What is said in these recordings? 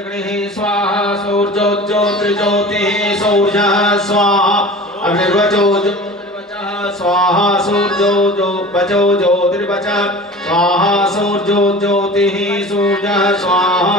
अग्निः स्वाहा सौर्योज्योतिर्ज्योतिः सौर्यः स्वाहा अग्निर्वचो ज्योतिर्वचः स्वाहा सूर्योज्योतिर्वचो ज्योतिर्वचः स्वाहा सौर्योज्योतिः सूर्यः स्वाहा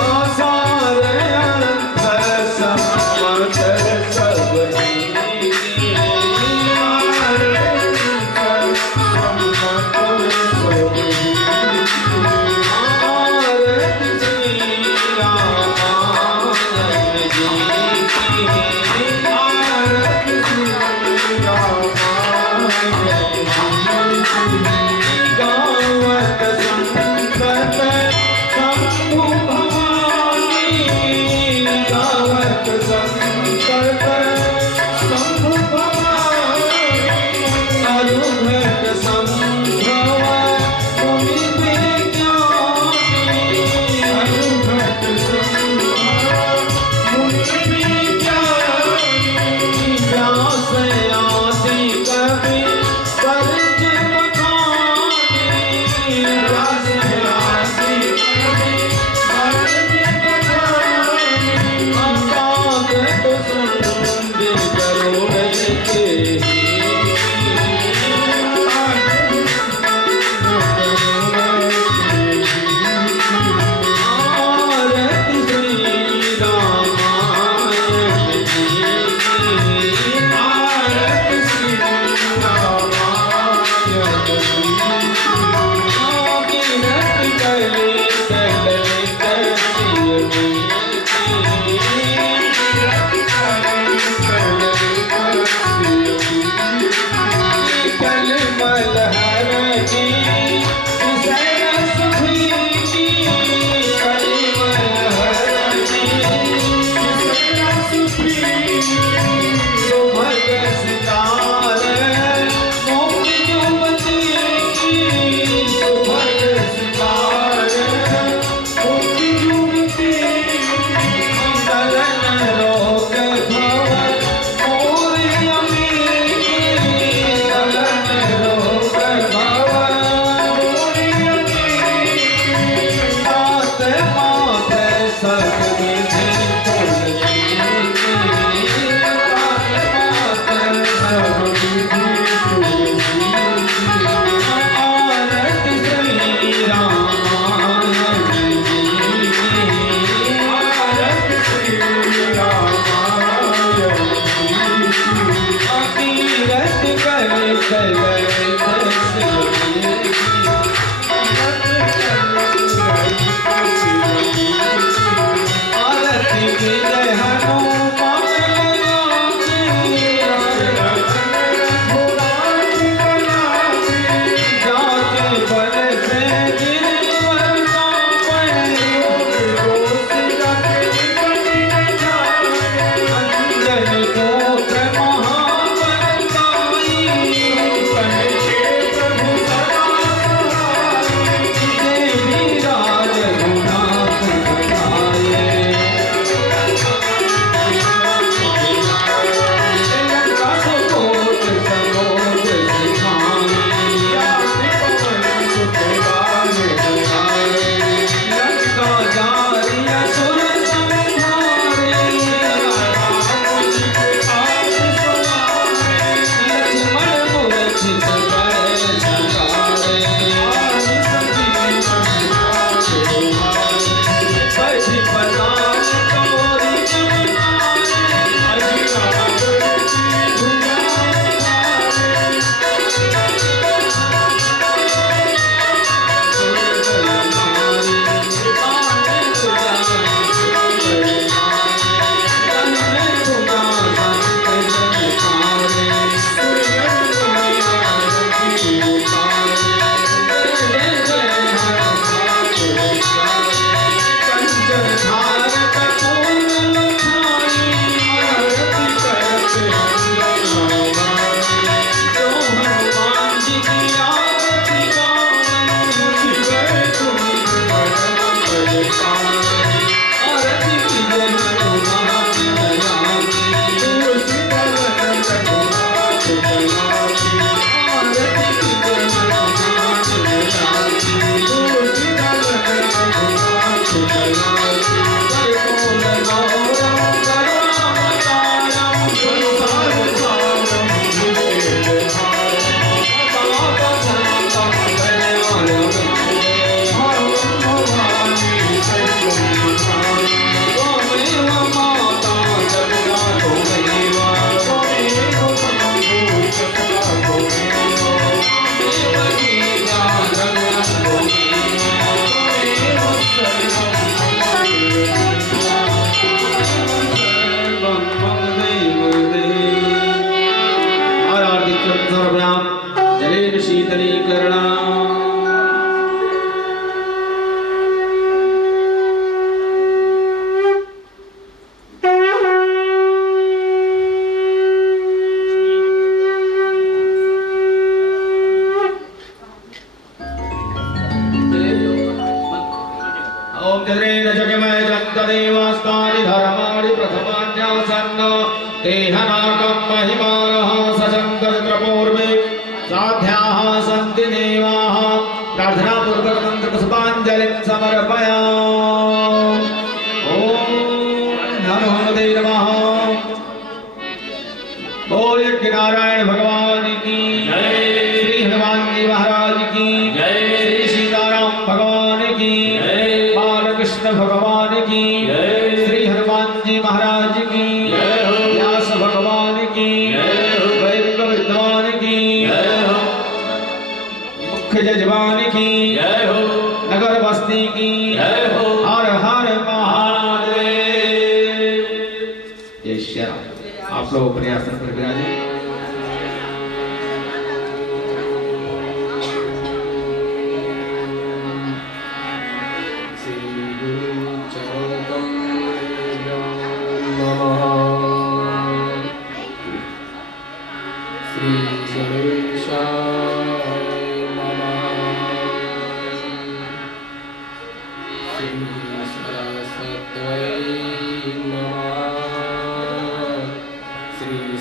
आशा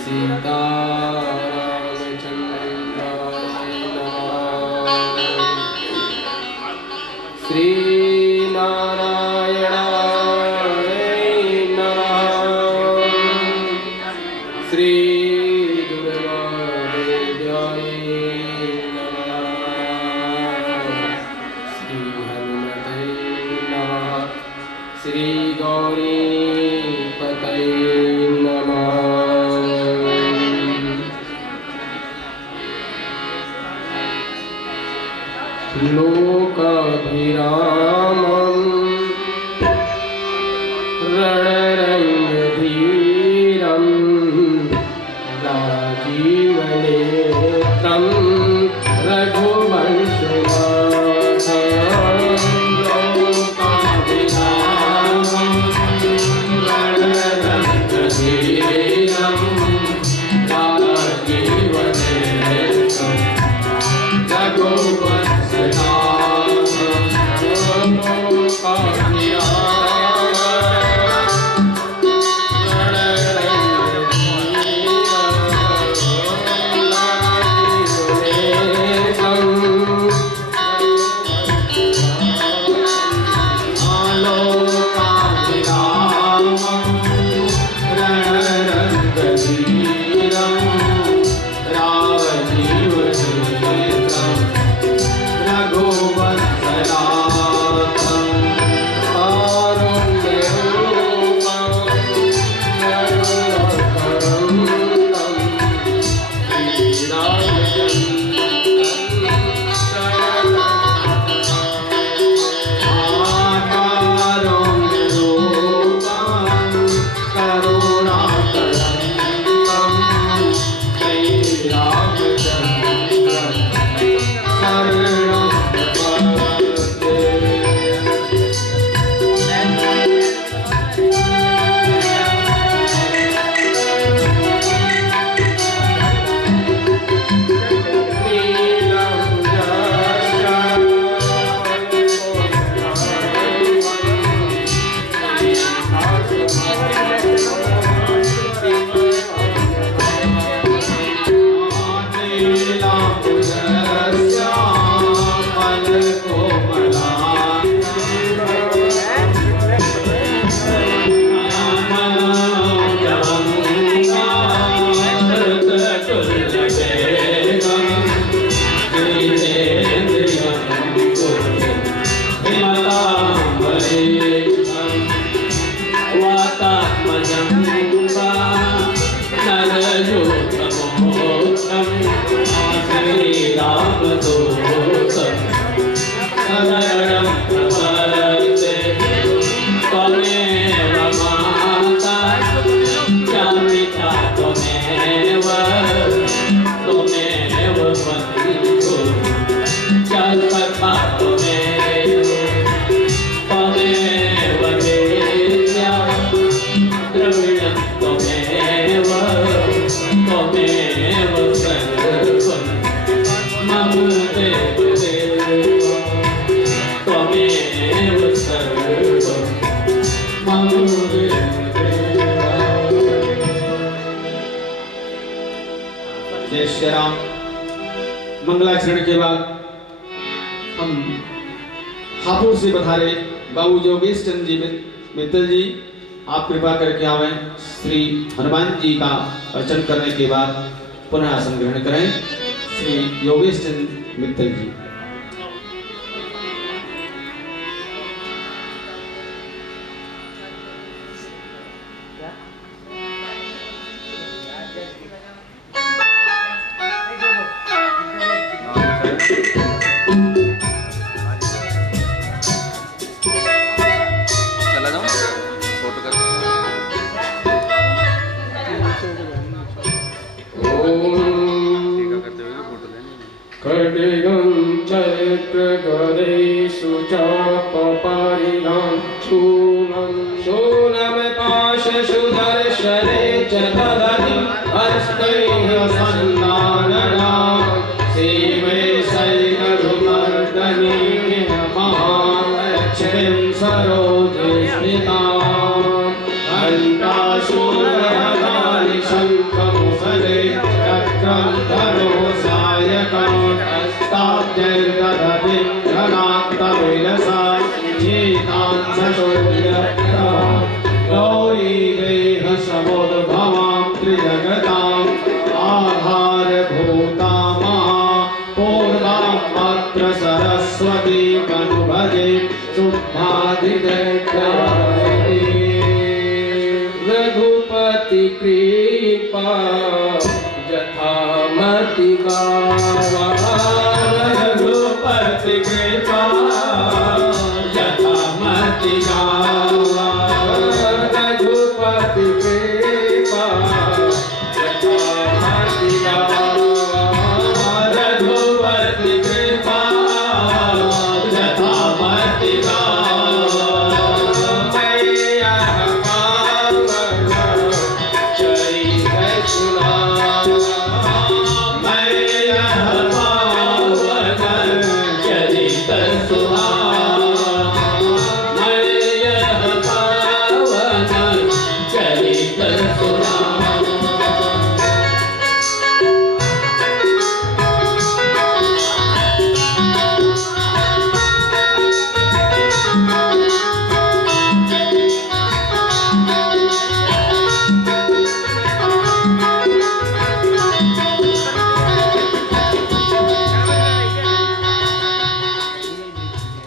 Sita श्री गौरीपतये नमः। लोकाभिरामं रणरङ्गधीरं राजीवनेत्रं रघुवंशनाथं। लोकाभिरामं रणरङ्गधीरं राजीवनेत्रं जय श्री राम। मंगलाचरण के बाद हम हापुड़ से पधारे बाबू योगेश चंद्र जी मित्तल जी, आप कृपा करके आवें। श्री हनुमान जी का अर्चन करने के बाद पुनः आसन ग्रहण करें। श्री योगेश चंद्र मित्तल जी। खड्गं चक्रगदेषु चापपारिणां शूलमपाशसुदर्शने च ददति हस्तैः सन्धारणा सेवे शैलधुमर्दनी महालक्ष्मीं सरोजे स्थितां घण्टाशूलहतानि शङ्खमुसले चक्रं धनो सायकम् अस्ताब्जैर्दधति घनात्तविलसा चेतां सशोल्यता गौरी देह समुद्भवां त्रिजगताम् आधा कृपा यथामति गावा रघुपति कृपा यथामति गावा रघुपति कृपा यथामति गावा रघुपति कृपा यथामति गावा मैया पावन चरित सुनावा मैया पावन चरित सुनावा मैया पावन चरित सुनावा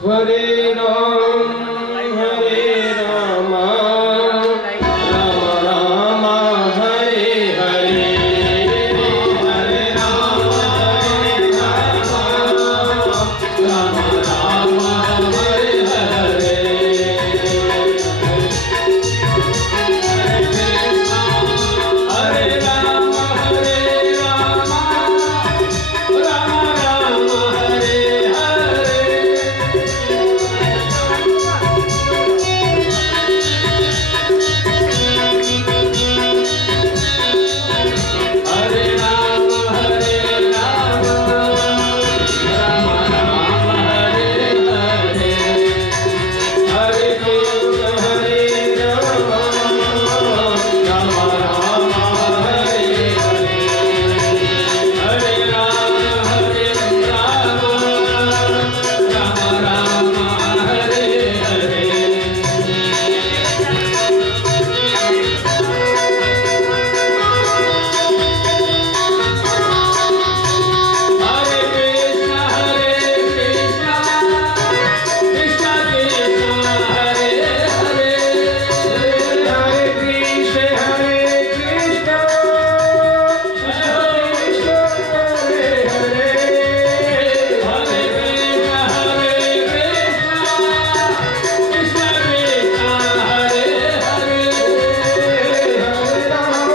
हरे राम राम राम हरे हरे हरे राम राम राम हरे हरे हरे राम राम राम हरे हरे हरे राम राम राम हरे हरे हरे कृष्ण हरे राम राम राम हरे हरे हरे राम राम राम हरे हरे हरे कृष्ण कृष्ण कृष्ण हरे हरे हरे कृष्ण कृष्ण हरे हरे हरे कृष्ण कृष्ण कृष्ण हरे हरे हरे राम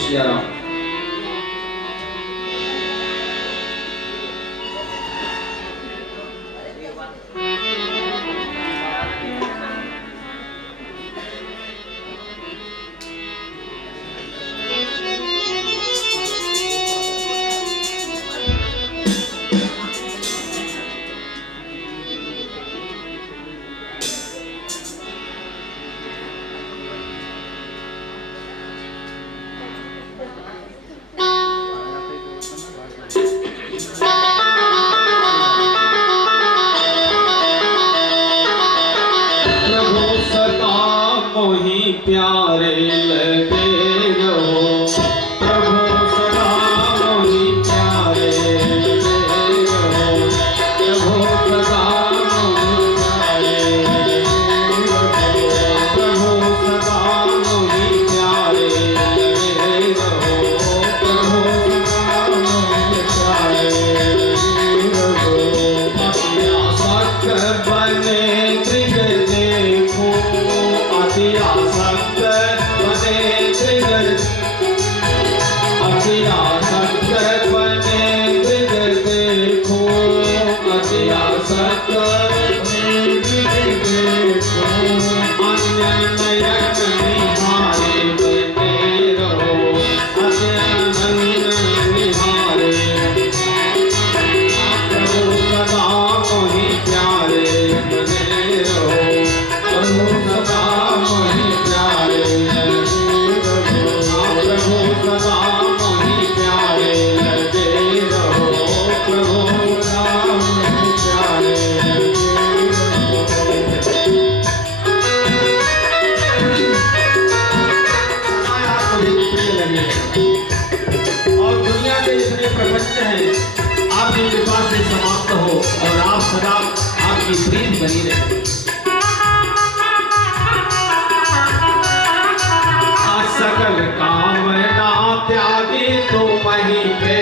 श्रीराम। मोहि प्यारे लगे रहो प्रभु सदा मोहि प्यारे लगे रहो प्रभु सदा मोहि प्यारे लगे रहो प्रभु सदा मोहि प्यारे लगे रहो प्रभु सदा मोहि प्यारे लगे रहो अति आसक्त बने त्रिग देखो अति आसक्त बने त्रिग अति आसक्त बने त्रिग देखो अति आसक्त बने त्रिग देखो अन्य नयन निहारे बने रहो अन्य नयन निहारे प्रभु सदा मोहि प्यारे बने रहो प्रभु सदा मोहि प्यारे लगे रहो प्रभु सदा मोहि प्यारे लगे रहो प्रभु सदा मोहि प्यारे लगे आपको भी प्रिय लगे और दुनिया के जितने प्रपंच हैं आपकी कृपा से समाप्त हो और आप सदा आपकी प्रीति बनी रहे सकल कामना त्यागी तुम ही पे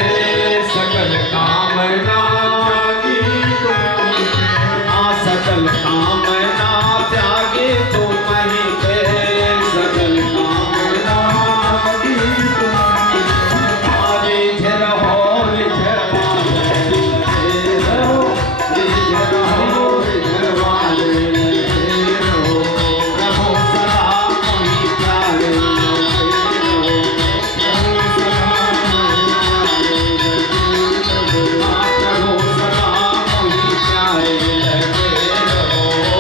सकल कामना त्यागी तुम ही पे सकल कामना त्यागी तुम ही पे सकल कामना त्यागी तुम ही पे रिझ रहो रिझवाले रहो प्रभु सदा मोहि प्यारे प्रभु सदा मोहि प्यारे लगे रहो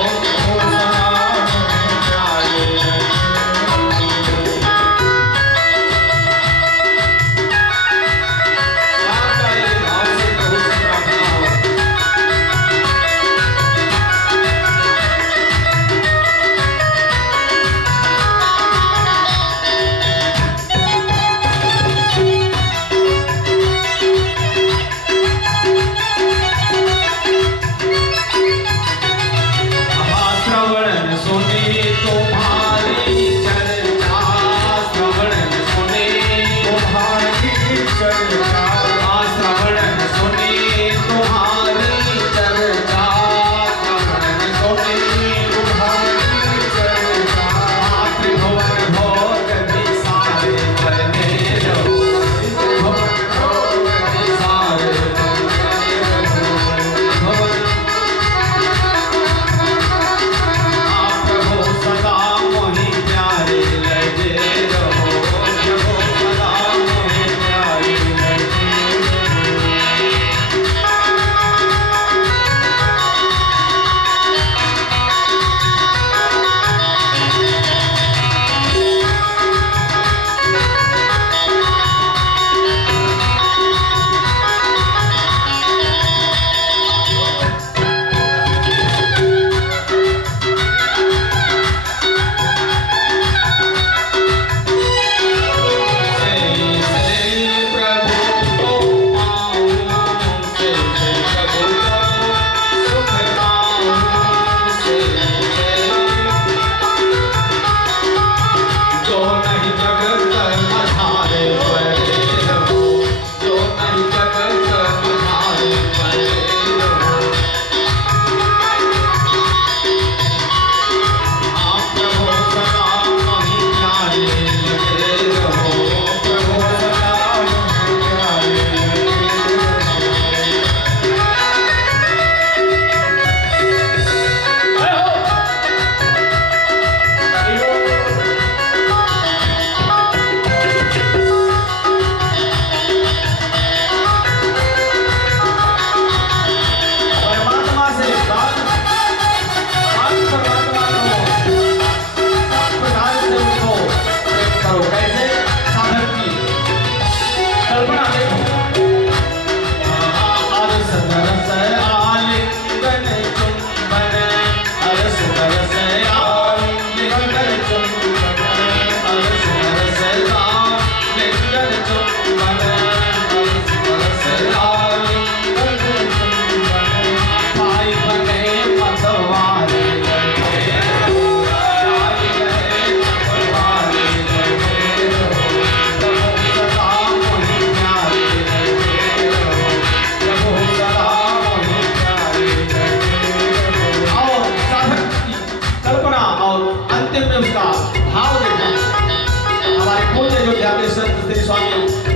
शब्द श्री स्वामी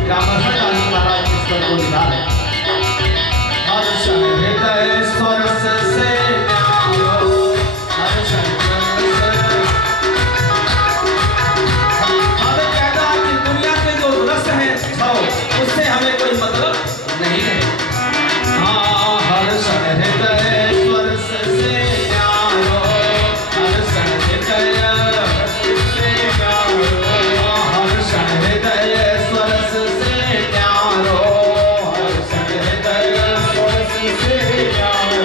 रामहर्षण दास महाराज इस पर को लिखा है। हर्ष हृदय स्वरस से न्यारो, हर्ष हमें कहता है कि दुनिया के जो रस है उससे हमें कोई मतलब नहीं है। हाँ, हर्ष हृदय स्वरस से न्यारो, हर्ष हृदय से न्यारो, हर्ष हृदय स्वरस से न्यारो, हर्ष हृदय स्वरस से न्यारो।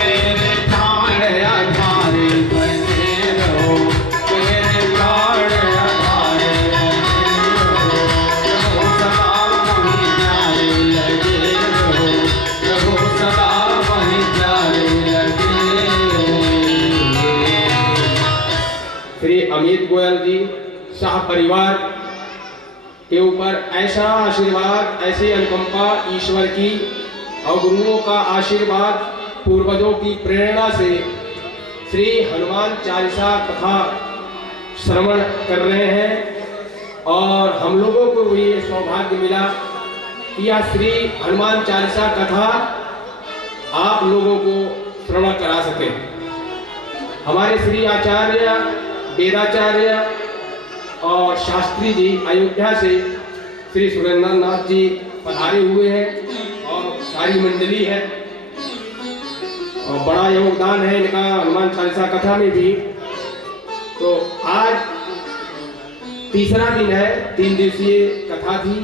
मेरे प्राण आधारे बने रहो, मेरे प्राण आधारे बने रहो, रहो सदा वहीं प्यारे लगे रहो, रहो सदा वहीं प्यारे लगे। श्री अमित गोयल जी शाह परिवार के ऊपर ऐसा आशीर्वाद, ऐसी अनुकंपा ईश्वर की और गुरुओं का आशीर्वाद, पूर्वजों की प्रेरणा से श्री हनुमान चालीसा कथा श्रवण कर रहे हैं। और हम लोगों को भी ये सौभाग्य मिला कि यह श्री हनुमान चालीसा कथा आप लोगों को श्रवण करा सके। हमारे श्री आचार्य वेदाचार्य और शास्त्री जी अयोध्या से श्री सुरेंद्र नाथ जी पधारे हुए हैं और सारी मंडली है और बड़ा योगदान है इनका हनुमान चालीसा कथा में भी। तो आज तीसरा दिन है, 3 दिवसीय कथा थी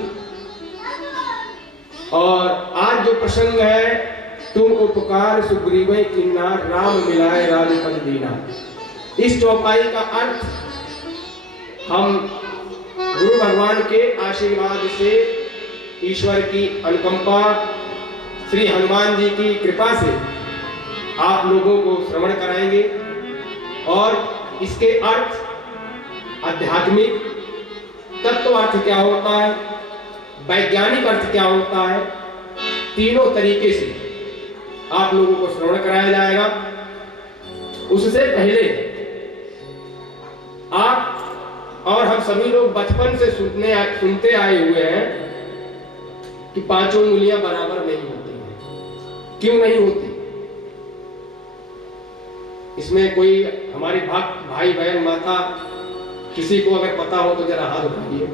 और आज जो प्रसंग है, तुम उपकार सुग्रीव किन्नार, राम मिलाए राजपद दीना। इस चौपाई का अर्थ हम गुरु भगवान के आशीर्वाद से, ईश्वर की अनुकंपा, श्री हनुमान जी की कृपा से आप लोगों को श्रवण कराएंगे और इसके अर्थ, आध्यात्मिक तत्व अर्थ क्या होता है, वैज्ञानिक अर्थ क्या होता है, तीनों तरीके से आप लोगों को श्रवण कराया जाएगा। उससे पहले आप और हम सभी लोग बचपन से सुनते आए हुए हैं कि 5 उंगलियां बराबर नहीं होती हैं। क्यों नहीं होती? इसमें कोई हमारी भाई बहन माता किसी को अगर पता हो तो जरा हाथ उठाइए।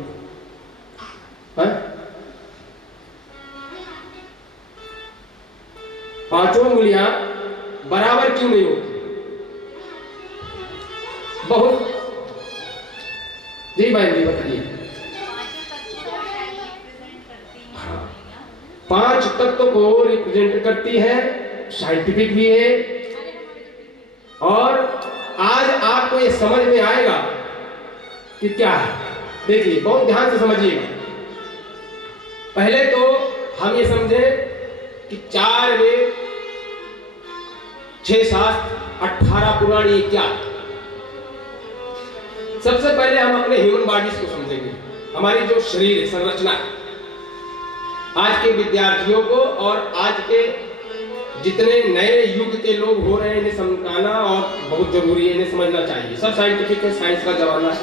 पांचों उंगलियां बराबर क्यों नहीं होती? बहुत जी बहन जी बताइए। 5 तत्व को रिप्रेजेंट करती है, साइंटिफिक भी है और आज आपको ये समझ में आएगा कि क्या है। देखिए, बहुत ध्यान से समझिएगा। पहले तो हम ये समझे कि 4 वेद, 6 शास्त्र, 18 पुराण, ये क्या है। सबसे पहले हम अपने ह्यूमन बॉडीज को समझेंगे, हमारी जो शरीर है, संरचना है। आज के विद्यार्थियों को और आज के जितने नए युग के लोग हो रहे हैं, इन्हें समझाना और बहुत जरूरी है, इन्हें समझना चाहिए। सब साइंटिफिक है, साइंस का जमाना है।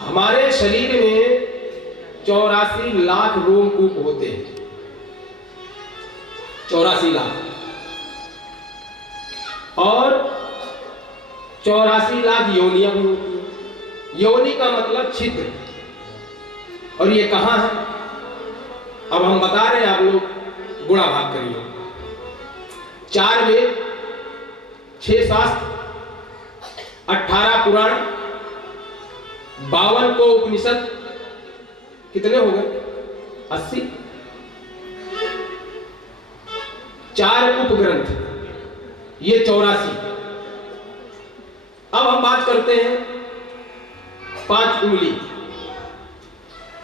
हमारे शरीर में 84 लाख रोमकूप होते हैं। 84 लाख और 84 लाख योनियां भी होती हैं। योनि का मतलब छिद्र, और ये कहां है? अब हम बता रहे हैं, आप लोग गुणा भाग करिए। 4 वेद, 6 शास्त्र, 18 पुराण, 52 को उपनिषद, कितने हो गए? 80। 4 उपग्रंथ, ये 84। अब हम बात करते हैं 5 उंगली।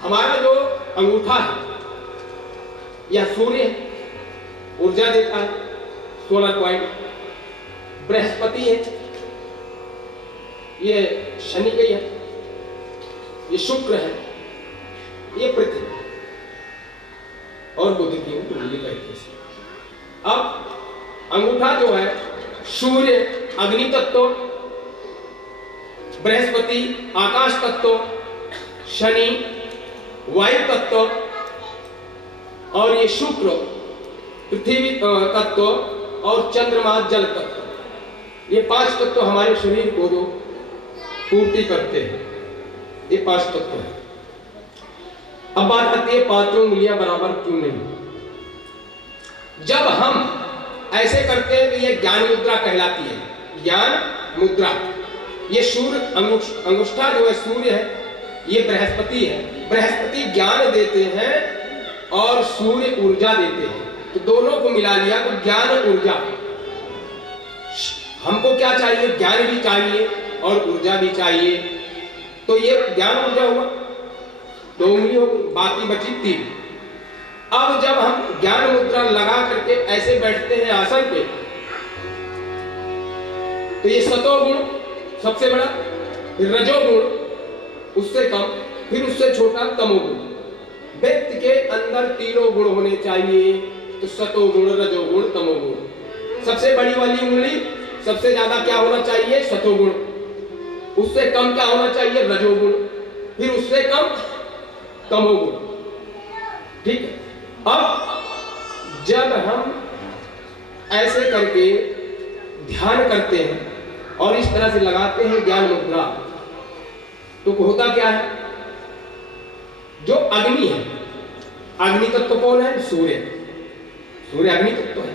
हमारा जो अंगूठा है यह सूर्य ऊर्जा देता है, सोलर पॉइंट। बृहस्पति है, ये शनि गई है, ये शुक्र है, ये पृथ्वी और बुध की उंगली कहते हैं। अब अंगूठा जो है सूर्य अग्नि तत्व, बृहस्पति आकाश तत्व, शनि वायु तत्व, और ये शुक्र पृथ्वी तत्व, और चंद्रमा जल तत्व। ये 5 तत्व हमारे शरीर को जो पूर्ति करते हैं, ये 5 तत्व है। अब बात आती है पांचों उंगलियां बराबर क्यों नहीं। जब हम ऐसे करते हैं तो ये ज्ञान मुद्रा कहलाती है। ज्ञान मुद्रा, ये सूर्य अंगुष्ठा जो है सूर्य है, ये बृहस्पति है। बृहस्पति ज्ञान देते हैं और सूर्य ऊर्जा देते हैं, तो दोनों को मिला लिया तो ज्ञान ऊर्जा। हमको क्या चाहिए? ज्ञान भी चाहिए और ऊर्जा भी चाहिए, तो ये ज्ञान ऊर्जा हुआ, 2 उंगली हो गई, बाकी बची 3। अब जब हम ज्ञान मुद्रा लगा करके ऐसे बैठते हैं आसन पे, तो ये सतोगुण सबसे बड़ा, फिर रजोगुण उससे कम, फिर उससे छोटा तमोगुण। व्यक्ति के अंदर तीनों गुण होने चाहिए, तो सतोगुण, रजोगुण, तमोगुण। सबसे बड़ी वाली उंगली सबसे ज्यादा क्या होना चाहिए? सतोगुण। उससे कम क्या होना चाहिए? रजोगुण। फिर उससे कम तमोगुण। ठीक है। अब जब हम ऐसे करके ध्यान करते हैं और इस तरह से लगाते हैं ज्ञान मुद्रा, तो होता क्या है? जो अग्नि है, अग्नि तत्व कौन है? सूर्य। सूर्य अग्नि तत्व है।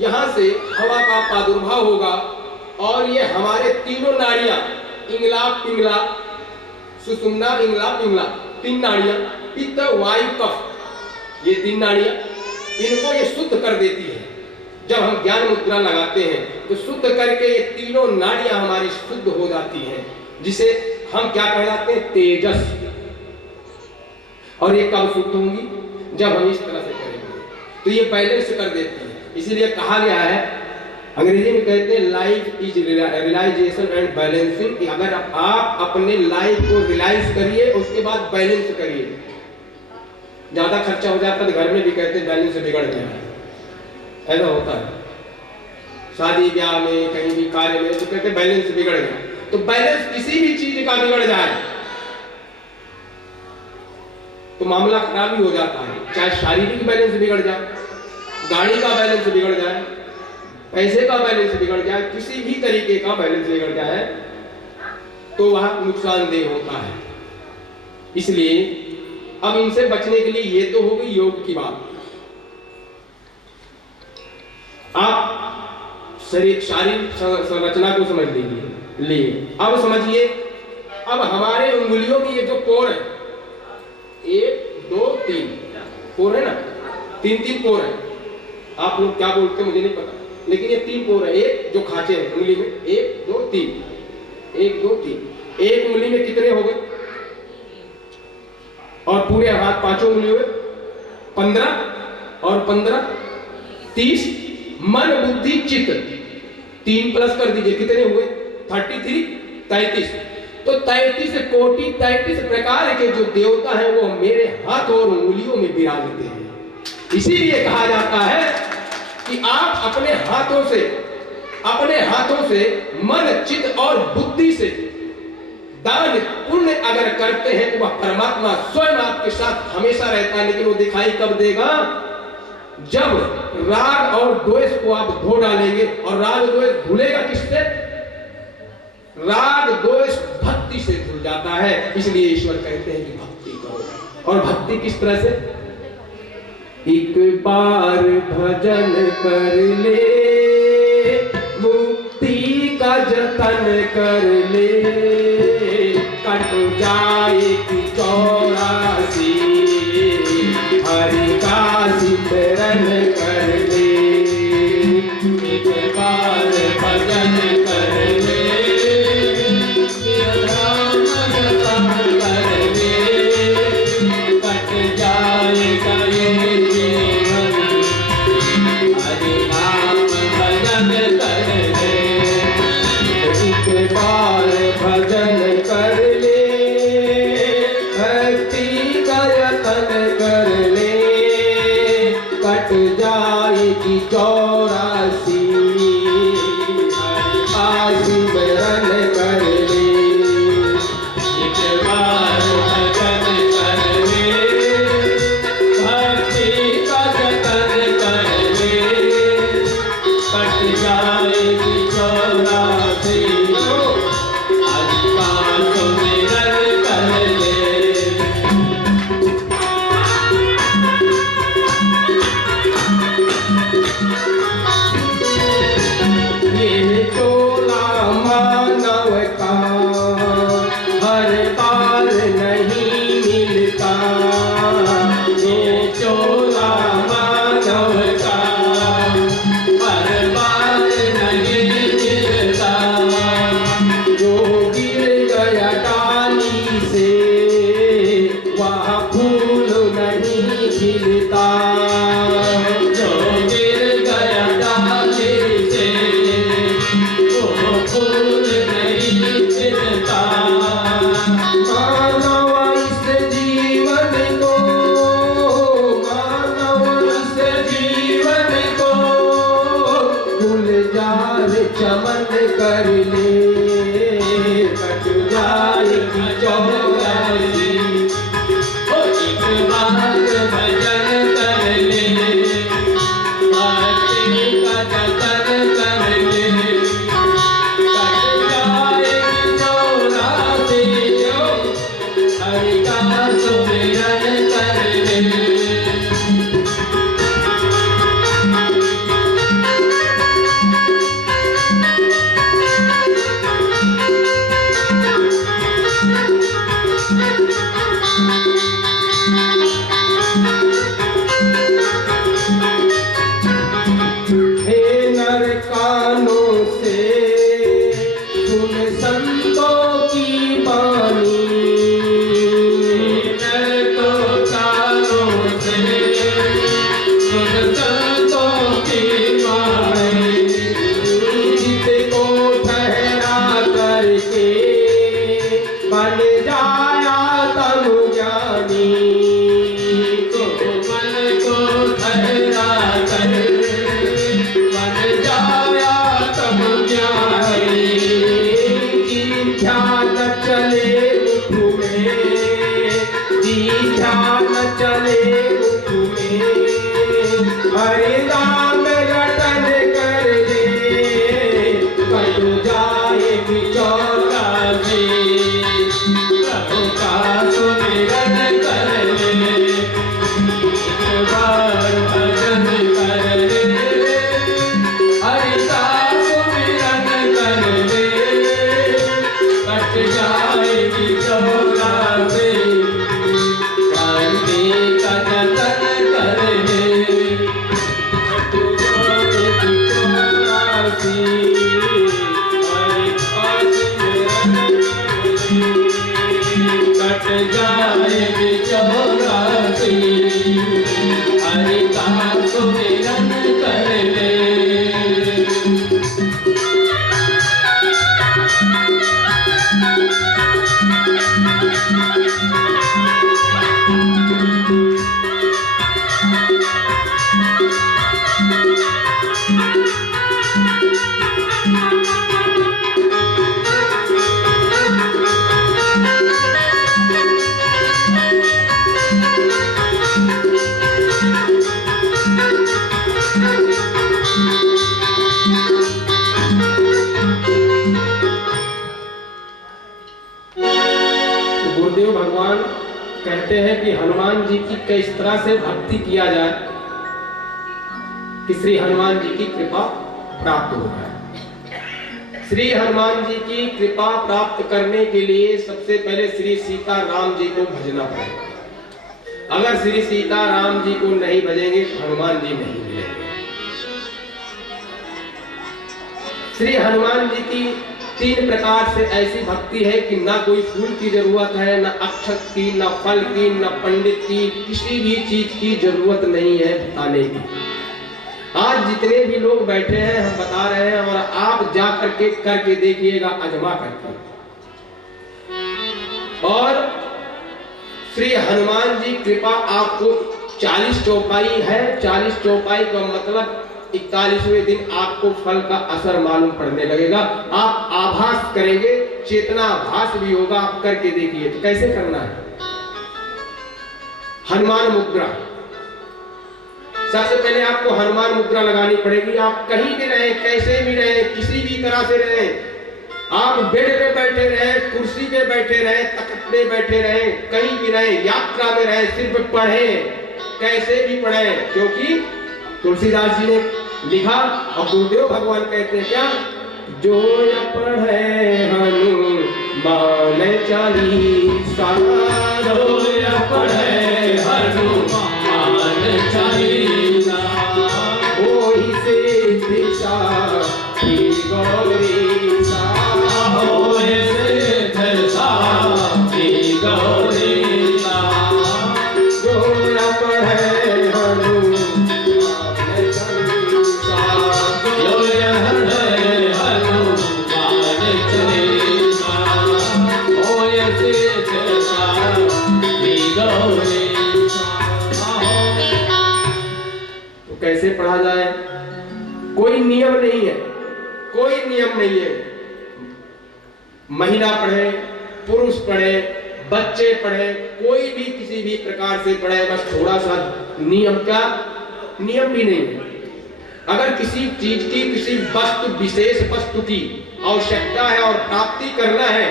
यहां से हवा का प्रादुर्भाव होगा और ये हमारे तीनों नाड़ियां, इंगला, पिंगला, सुषुम्ना, इंगला, पिंगला, 3 नाड़ियां, पित्त, वायु, कफ, ये 3 नाड़ियां, इनको ये शुद्ध कर देती है। जब हम ज्ञान मुद्रा लगाते हैं तो शुद्ध करके ये तीनों नाड़ियां हमारी शुद्ध हो जाती हैं, जिसे हम क्या कहलाते हैं? तेजस। और ये कब शुद्ध होंगी? जब हम इस तरह से करेंगे, तो ये बैलेंस कर देती है। इसीलिए कहा गया है, अंग्रेजी में कहते हैं life is realisation and balancing. अगर आप अपने लाइफ को रियलाइज करिए, उसके बाद बैलेंस करिए। ज्यादा खर्चा हो जाता है तो घर में भी कहते हैं बैलेंस बिगड़ गया, ऐसा होता है। शादी ब्याह में, कहीं भी कार्य में, तो कहते हैं बैलेंस बिगड़ गया। तो बैलेंस किसी भी चीज का बिगड़ जाए तो मामला खराब ही हो जाता है। चाहे शारीरिक बैलेंस बिगड़ जाए, गाड़ी का बैलेंस बिगड़ जाए, पैसे का बैलेंस बिगड़ जाए, किसी भी तरीके का बैलेंस बिगड़ जाए तो वह नुकसानदेह होता है। इसलिए अब इनसे बचने के लिए ये तो हो गई योग की बात। आप शारीरिक संरचना को समझ लीजिए। अब समझिए, अब हमारे उंगलियों की ये जो पोर है, 1 2 3 पोर है ना, 3 पोर है। आप लोग क्या बोलते हैं मुझे नहीं पता, लेकिन ये 3 पोर है। एक जो खांचे हैं उंगली में, 1 2 3, 1 2 3। एक उंगली में कितने हो गए? और पूरे हाथ 5 उंगली हुए 15, और 15 30। मन बुद्धि चित्त 3 प्लस कर दीजिए, कितने हुए? 33 33। तो 33 कोटि 33 प्रकार के जो देवता हैं वो मेरे हाथ और उंगलियों में विराजते हैं। इसीलिए कहा जाता है कि आप अपने हाथों से मन, चित्त और बुद्धि से दान पुण्य अगर करते हैं तो वह परमात्मा स्वयं आपके साथ हमेशा रहता है। लेकिन वो दिखाई कब देगा? जब राग और द्वेष को आप धो डालेंगे। और राग द्वेष धुलेगा किससे? राग द्वेष भक्ति से धुल जाता है। इसलिए ईश्वर कहते हैं कि भक्ति करो। और भक्ति किस तरह से? एक बार भजन कर ले, मुक्ति का जतन कर ले, कट जाएगी 84, हरि का सिमरन कर ले। एक बार भजन कर ले, राम जपम कर ले, कट जाएगा ये जीवन, हरि नाम भजन कर ले। एक बार भजन कर ले, भक्ति का यतन कर ले, कट कर ले कट जाएगी 84। ओ एक बार भजन कर ले भक्ति का जतन कर ले कट जाएगी 84 जो हरि का सुमिरन कर ले। हे नर कानों से सुन संतों की बानी नर तो कानों से सुन संतों की वाणी चित को ठहरा करके बन जाया तनु ज्ञानी। तो मन को ठहरा कर मन जाया तब ज्ञानी। जी ध्यान चले मुख में जी ध्यान चले मुख में हरि नाम रटन कर दे कट जाए 84। प्रभु का सुमिरन कर ले एक बार भजन कर ले हरि का सुमिरन कर ले कट जाएगी 84। भक्ति का जतन कर ले कट जाएगी 84। हरि का सुमिरन कट जाएगी 84। हरि का सुमिरन कर ले। गुरुदेव भगवान कहते हैं कि हनुमान जी की किस तरह से भक्ति किया जाए कि श्री हनुमान जी की कृपा प्राप्त हो जाए। श्री हनुमान जी की कृपा प्राप्त करने के लिए सबसे पहले श्री सीता राम जी को भजना पड़ेगा। अगर श्री सीता राम जी को नहीं भजेंगे तो हनुमान जी नहीं मिलेंगे। श्री हनुमान जी की 3 प्रकार से ऐसी भक्ति है कि ना कोई फूल की जरूरत है, ना अक्षत की, ना फल की, ना पंडित की, किसी भी चीज की जरूरत नहीं है बताने की। आज जितने भी लोग बैठे हैं हम बता रहे हैं और आप जा करके देखिएगा आजमा करके। और श्री हनुमान जी कृपा आपको 40 चौपाई है। 40 चौपाई का मतलब 41वें दिन आपको फल का असर मालूम पड़ने लगेगा। आप आभास करेंगे, चेतना आभास भी होगा। आप करके देखिए। तो कैसे करना है? हनुमान मुद्रा। सबसे पहले आपको हनुमान मुद्रा लगानी पड़ेगी। आप कहीं भी रहें, कैसे भी रहें, किसी भी तरह से रहें, आप बेड पे बैठे रहें, कुर्सी पे बैठे रहें, तख्त पे बैठे रहें, कहीं भी रहें, यात्रा में रहें, सिर्फ पढ़ें, कैसे भी पढ़ें। क्योंकि तुलसीदास जी ने लिखा और गुरुदेव भगवान कहते हैं क्या, जो न पढ़े हनुमान चालीसा, जो न पढ़े हनुमान चालीसा, होई से दिशा की गौरीसा, होई से दिशा की गौरीसा, जो न पढ़े कैसे पढ़ा जाए? कोई नियम नहीं है, कोई नियम नहीं है। महिला पढ़े, पुरुष पढ़े, बच्चे पढ़े, कोई भी किसी भी प्रकार से पढ़े, बस थोड़ा सा नियम का नियम भी नहीं है। अगर किसी चीज की, किसी वस्तु, विशेष वस्तु की आवश्यकता है और प्राप्ति करना है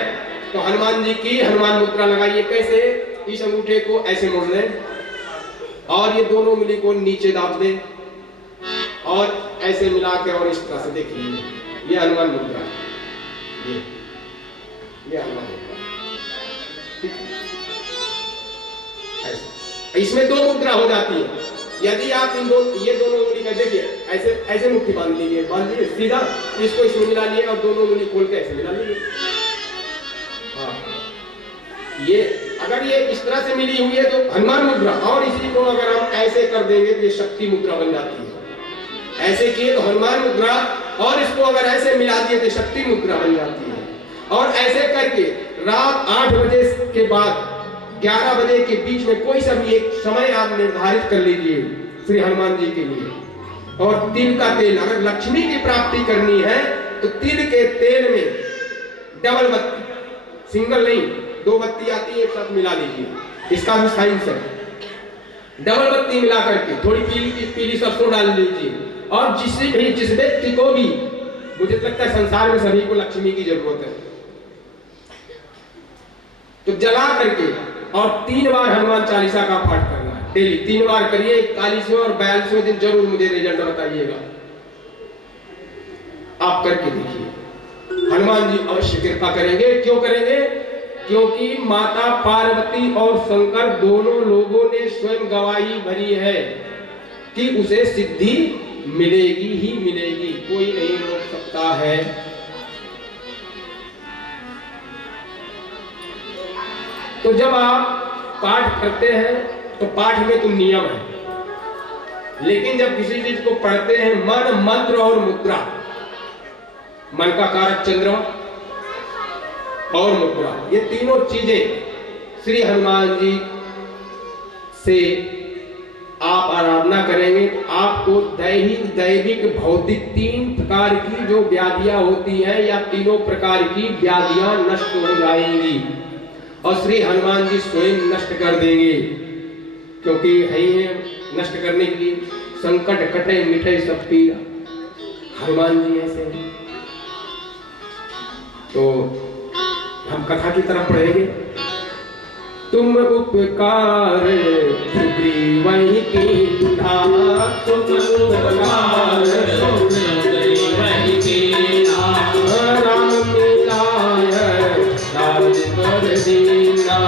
तो हनुमान जी की हनुमान मुद्रा लगाइए। कैसे? इस अंगूठे को ऐसे मोड़ लें और ये दोनों उंगली को नीचे दाब दें और ऐसे मिला के और इस तरह से देखिए, ये हनुमान मुद्रा है। ये हनुमान मुद्रा, ठीक है? ऐसे इसमें दो मुद्रा हो जाती है। यदि आप ये दोनों उंगली का देखिए, ऐसे ऐसे मुट्ठी बांध लीजिए, सीधा इसको इसमें मिला लिए और दोनों उंगली खोल के ऐसे मिला लीजिए। हाँ, ये अगर ये इस तरह से मिली हुई है तो हनुमान मुद्रा, और इसी को अगर हम ऐसे कर देंगे तो ये शक्ति मुद्रा बन जाती है। ऐसे किए तो हनुमान मुद्रा, और इसको अगर ऐसे मिला दिए तो शक्ति मुद्रा बन जाती है। और ऐसे करके रात 8 बजे के बाद 11 बजे के बीच में कोई सा भी एक समय आप निर्धारित कर लीजिए श्री हनुमान जी के लिए। और तिल का तेल, अगर लक्ष्मी की प्राप्ति करनी है तो तिल के तेल में डबल बत्ती, सिंगल नहीं, 2 बत्ती आती है, एक साथ मिला लीजिए। इसका भी साइंस है। डबल बत्ती मिला करके थोड़ी पीली सरसों डाल लीजिए। और जिस व्यक्ति को भी, मुझे लगता है संसार में सभी को लक्ष्मी की जरूरत है, तो जला करके और 3 बार हनुमान चालीसा का पाठ करना है डेली। 3 बार करिए, 41वें और 42वें दिन जरूर मुझे रिजल्ट बताइएगा। आप करके देखिए, हनुमान जी अवश्य कृपा करेंगे। क्यों करेंगे? क्योंकि माता पार्वती और शंकर दोनों लोगों ने स्वयं गवाही भरी है कि उसे सिद्धि मिलेगी ही मिलेगी, कोई नहीं रोक सकता है। तो जब आप पाठ करते हैं तो पाठ में तो नियम है, लेकिन जब किसी चीज को पढ़ते हैं, मन, मंत्र और मुद्रा, मन का कारक चंद्रमा और मुद्रा, ये तीनों चीजें श्री हनुमान जी से आप आराधना करेंगे तो आपको दैहिक, दैविक, भौतिक 3 प्रकार की जो व्याधियां होती हैं या तीनों प्रकार की व्याधियां नष्ट हो जाएंगी और श्री हनुमान जी स्वयं नष्ट कर देंगे। क्योंकि है ही है नष्ट करने के लिए, संकट कटे मिटे सब पीरा, हनुमान जी ऐसे हैं। तो हम कथा की तरफ पढ़ेंगे। तुम उपकार सुग्रीवहि कीन्हा, तुम उपकार सुग्रीवहि कीन्हा, राम मिलाय राज पर दीना,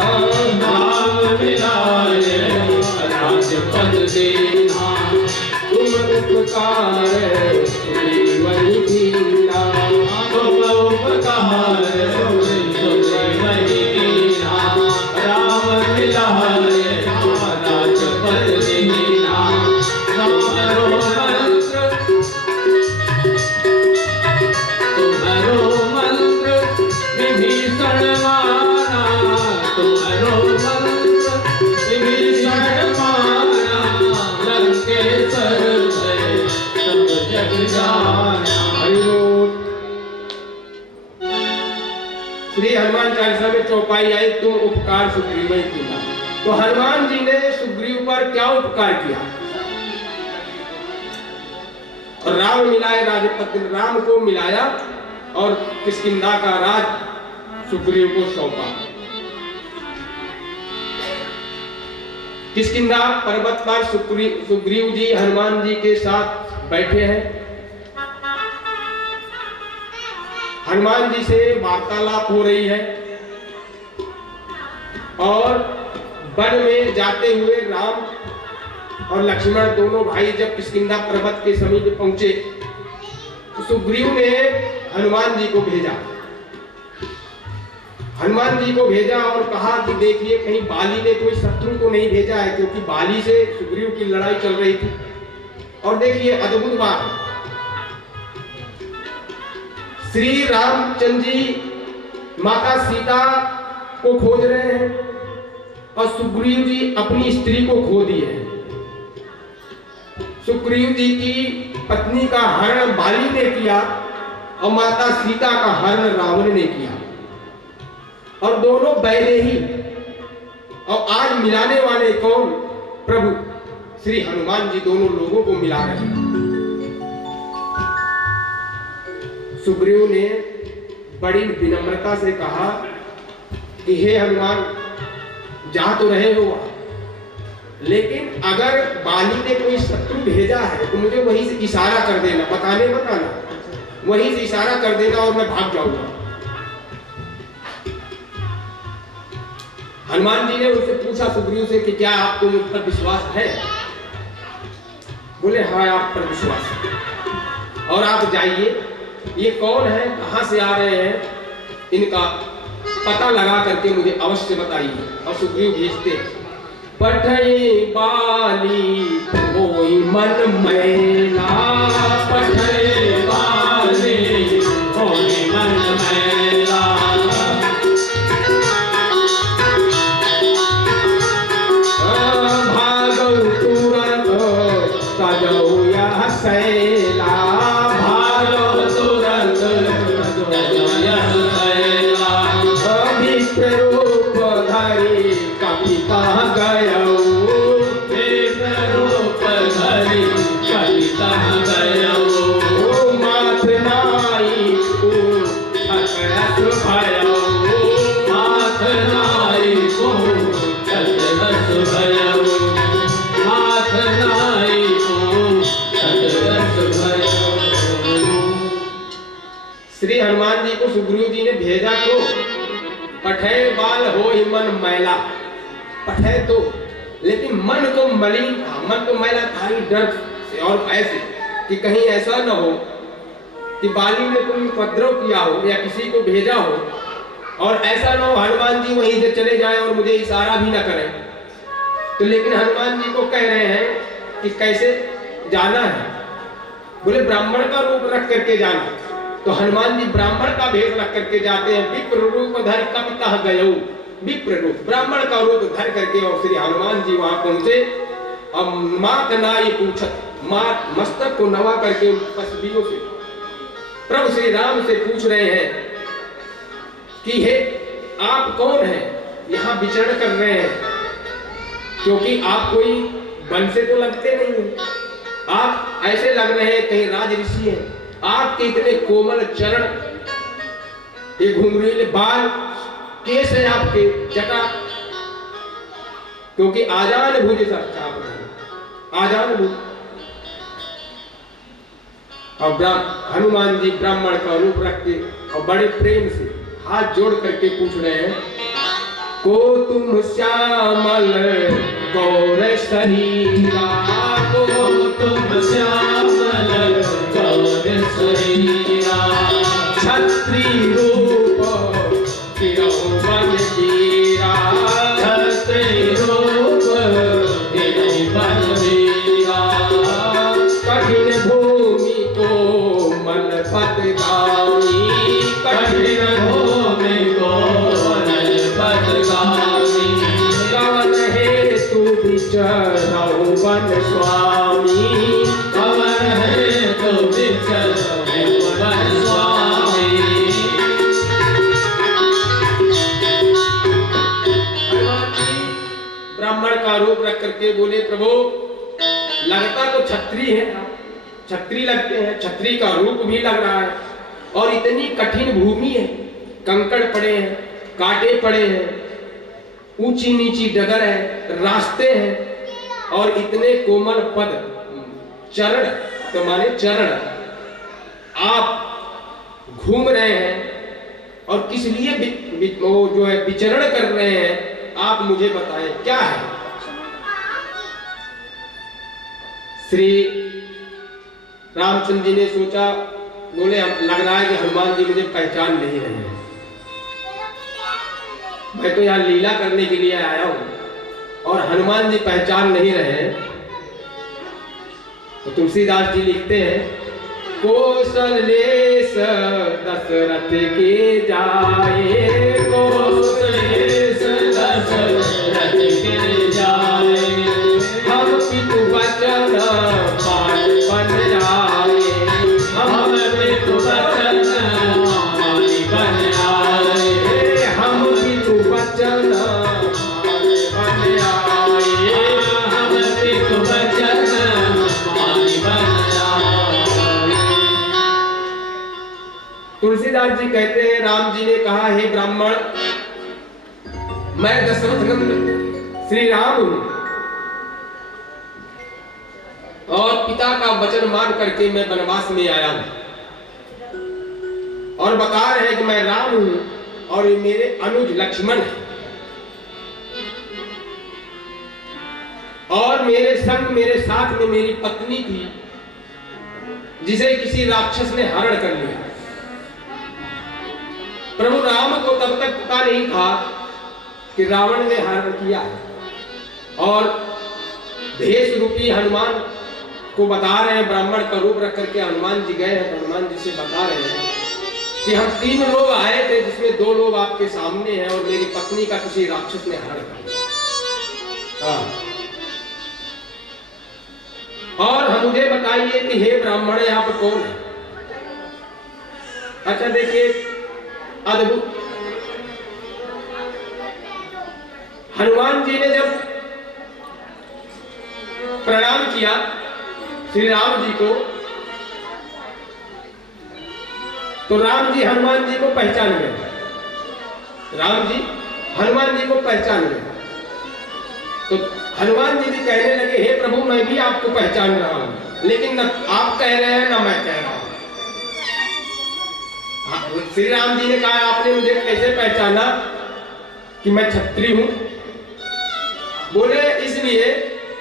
राम मिलाय राज पद दीना। तुम उपकार सुग्रीवहि कीन्हा, तुम उपकार सुग्रीवहि कीन्हा, राम मिलाय राज पद दीना। तुम्हारो मंत्र, तुम्हारो मंत्र विभीषण माना, तुम्हारो मंत्र विभीषण माना। लंकेश्वर भय सब जग जाना। हरि बोल। श्री हनुमान चालीसा में चौपाई आई, तुम उपकार सुग्रीवहि कीन्हा। तो हनुमान जी ने सुग्रीव पर क्या उपकार किया? और राम मिलाए राजपद, राम को मिलाया और किष्किंधा का राज सुग्रीव को सौंपा। किष्किंधा पर्वत पर सुग्रीव जी हनुमान जी के साथ बैठे हैं। हनुमान जी से वार्तालाप हो रही है और वन में जाते हुए राम और लक्ष्मण दोनों भाई जब किष्किंधा पर्वत के समीप पहुंचे तो सुग्रीव ने हनुमान जी को भेजा। हनुमान जी को भेजा और कहा कि देखिए कहीं बाली ने कोई शत्रु तो नहीं भेजा है, क्योंकि बाली से सुग्रीव की लड़ाई चल रही थी। और देखिए अद्भुत बात है, श्री रामचंद्र जी माता सीता को खोज रहे हैं और सुग्रीव जी अपनी स्त्री को खो दिए हैं। सुग्रीव जी की पत्नी का हरण बाली ने किया और माता सीता का हरण रावण ने किया। और दोनों बैले ही। और आज मिलाने वाले कौन? प्रभु श्री हनुमान जी दोनों लोगों को मिला रहे हैं। सुग्रीव ने बड़ी विनम्रता से कहा कि हे हनुमान, जा तो रहे हो वहां, लेकिन अगर बाली ने कोई शत्रु भेजा है तो मुझे वहीं से इशारा कर देना, बताने मत आना, वहीं से इशारा कर देना और मैं भाग जाऊंगा। हनुमान जी ने उससे पूछा सुग्रीव से कि क्या आपको मुझ पर विश्वास है? बोले हाँ, आप पर विश्वास है। और आप जाइए, ये कौन है, कहां से आ रहे हैं, इनका पता लगा करके मुझे अवश्य बताइए। और सुग्रीव भेजते, पठई बाली होई मन मैला, पठई बाली होई मन मैला, भागौ तुरंत तजौ यह सैला, भागो तुरंत तजौ यह सैला, विप्र रूप धरि कपिता गयौ, विप्र रूप धरि कपिता गयौ, माथ नाई को अकरस भयौ, माथ नाई को अकरस भयौ, माथ नाई को अकरस भयौ। श्री हनुमान जी को सुग्रीव जी ने भेजा तो पठे बाल हो ही मन मैला, पठे तो, लेकिन मन को मलिन था, मन को मैला था ही डर से और ऐसे कि कहीं ऐसा न हो कि बाली ने कोई उपद्रव किया हो या किसी को भेजा हो, और ऐसा न हो हनुमान जी वहीं से चले जाएं और मुझे इशारा भी न करें। तो लेकिन हनुमान जी को कह रहे हैं कि कैसे जाना है। बोले ब्राह्मण का रूप रख करके जाना। तो हनुमान जी ब्राह्मण का भेष रख करके जाते हैं। विप्र रूप धर कपिता गयौ, विप्र रूप ब्राह्मण का रूप धर करके और श्री हनुमान जी वहां पहुंचे। अब मात नाई पूछत, मात मस्तक को नवा करके तस्वीरों से प्रभु श्री राम से पूछ रहे हैं कि हे आप कौन हैं, यहाँ विचरण कर रहे हैं, क्योंकि आप कोई वन से तो लगते नहीं हैं, आप ऐसे लग रहे हैं कहीं राज ऋषि हैं। आपके इतने कोमल चरण, ये घुंघरीले बाल, केस है आपके, जटा, क्योंकि आजान भुज सर चाप रहे, आजान भुज। और हनुमान जी ब्राह्मण का रूप रख के और बड़े प्रेम से हाथ जोड़ करके पूछ रहे हैं, को तुम श्यामल गौर शरीरा, को तुम श्यामल गौर शरीरा, छत्री रूप तिरहु बन वीरा, छत्री रूप तिरहु बन वीरा, कठिन भूमि को मल पदगामी, कठिन भूमि को मल पदगामी, कवन हेतु विचरहु वन स्वामी, कवन हेतु विचरहु वन स्वामी। ब्राह्मण का रूप रख करके बोले, प्रभु लगता तो छत्री है, छत्री लगते हैं, छत्री का रूप भी लग रहा है, और इतनी कठिन भूमि है, कंकड़ पड़े हैं, कांटे पड़े हैं, ऊंची नीची डगर है, रास्ते हैं, और इतने कोमल पद, चरण तो माने चरण, आप घूम रहे हैं और किस लिए वो जो है विचरण कर रहे हैं, आप मुझे बताएं क्या है। श्री रामचंद्र जी ने सोचा, बोले लग रहा है कि हनुमान जी मुझे पहचान नहीं रहे हैं, मैं तो यहाँ लीला करने के लिए आया हूं और हनुमान जी पहचान नहीं रहे हैं। तो तुलसीदास जी लिखते हैं, कौशलेश दशरथ के जाए, कौशलेश दशरथ के जाए, हम पितु वचन मान बन जाए, हम पितु वचन मान बन जाए, हम तुलसीदास जी कहते हैं, राम जी ने कहा, हे ब्राह्मण, मैं दशरथ नंद श्री राम हूं और पिता का वचन मान करके मैं वनवास में आया हूं, और बता रहे हैं कि मैं राम हूं और ये मेरे अनुज लक्ष्मण है, और मेरे संग मेरे साथ में मेरी पत्नी थी जिसे किसी राक्षस ने हरण कर लिया। प्रभु राम को तब तक पता नहीं था कि रावण ने हरण किया है, और भेष रूपी हनुमान को बता रहे हैं, ब्राह्मण का रूप रख करके हनुमान जी गए हैं। हनुमान जी से बता रहे हैं कि हम 3 लोग आए थे जिसमें 2 लोग आपके सामने हैं और मेरी पत्नी का किसी राक्षस ने हरण कर लिया। और हम मुझे बताइए कि हे ब्राह्मण, आप कौन है? अच्छा देखिए, अद्भुत। हनुमान जी ने जब प्रणाम किया श्री राम जी को, तो राम जी हनुमान जी को पहचान गए। राम जी हनुमान जी को पहचान गए। तो हनुमान जी भी कहने लगे, हे प्रभु, मैं भी आपको पहचान रहा हूं, लेकिन न आप कह रहे हैं न मैं कह रहा हूं। श्री राम जी ने कहा, आपने मुझे कैसे पहचाना कि मैं क्षत्रिय हूं? बोले, इसलिए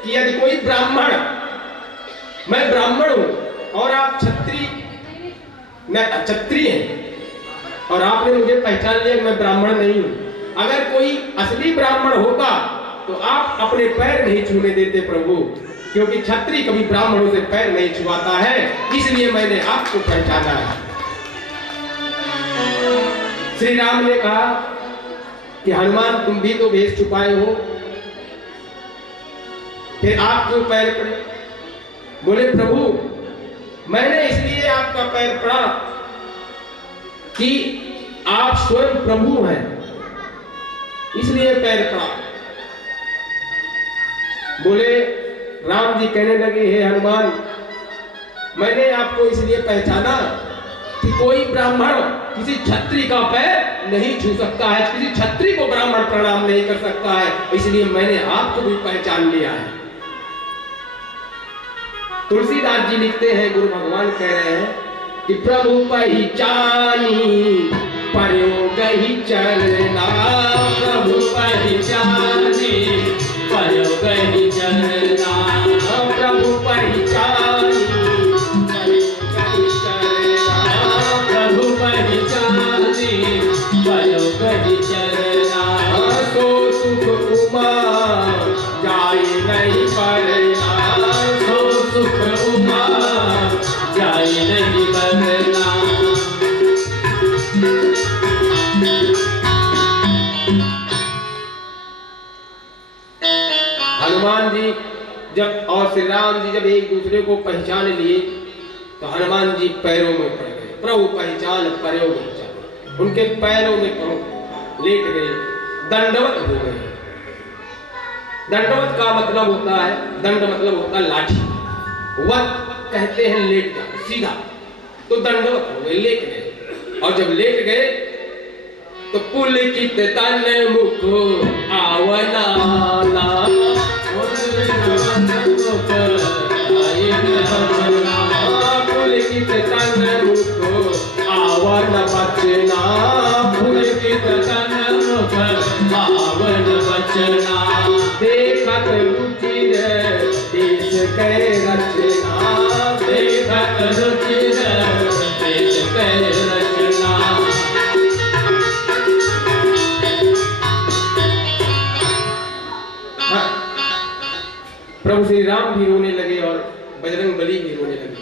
कि यदि कोई ब्राह्मण, मैं ब्राह्मण हूं और आप क्षत्रिय हैं, और आपने मुझे पहचान लिया कि मैं ब्राह्मण नहीं हूं। अगर कोई असली ब्राह्मण होता तो आप अपने पैर नहीं छूने देते प्रभु, क्योंकि क्षत्रिय कभी ब्राह्मणों से पैर नहीं छुआता है, इसलिए मैंने आपको पहचाना है। श्री राम ने कहा कि हनुमान, तुम भी तो भेष छुपाए हो, फिर आप क्यों पैर पड़े? बोले, प्रभु, मैंने इसलिए आपका पैर पड़ा कि आप स्वयं प्रभु हैं, इसलिए पैर पड़ा। बोले, राम जी कहने लगे, हे हनुमान, मैंने आपको इसलिए पहचाना कि कोई ब्राह्मण किसी क्षत्रिय का पैर नहीं छू सकता है, किसी क्षत्रिय को ब्राह्मण प्रणाम नहीं कर सकता है, इसलिए मैंने आपको भी पहचान लिया है। तुलसीदास जी लिखते हैं, गुरु भगवान कह रहे हैं कि प्रभु पहचानी प्रयोग ही चलना, प्रभु पहचानी प्रयोग ही चलना, प्रभु पहचानी प्रयोग ही चलना, प्रभु पहचानी प्रयोग ही चलना, सो सुख उमा जाए नहीं पड़ना, सो सुख उमा जाए नहीं बरना। हनुमान जी जब और श्री राम जी जब एक दूसरे को पहचान लिए तो हनुमान जी पैरों में पड़ गए। प्रभु पहचान प्रयोग ही चले, उनके पैरों में लेट गए, दंडवत हो गए। दंडवत का मतलब होता है, दंड मतलब होता है लाठी, वत कहते हैं लेट जाओ सीधा, तो दंडवत हो गए, लेट गए। और जब लेट गए तो पुलकित तन मुख आवना, पुलकित तन मुख आवन बचना, पुलकित तन मुख आवन बचना, देखत रुचिर देश कै रचना, देखत रुचिर देश कै रचना। प्रभु श्री राम भी रोने लगे और बजरंग बली भी रोने लगे,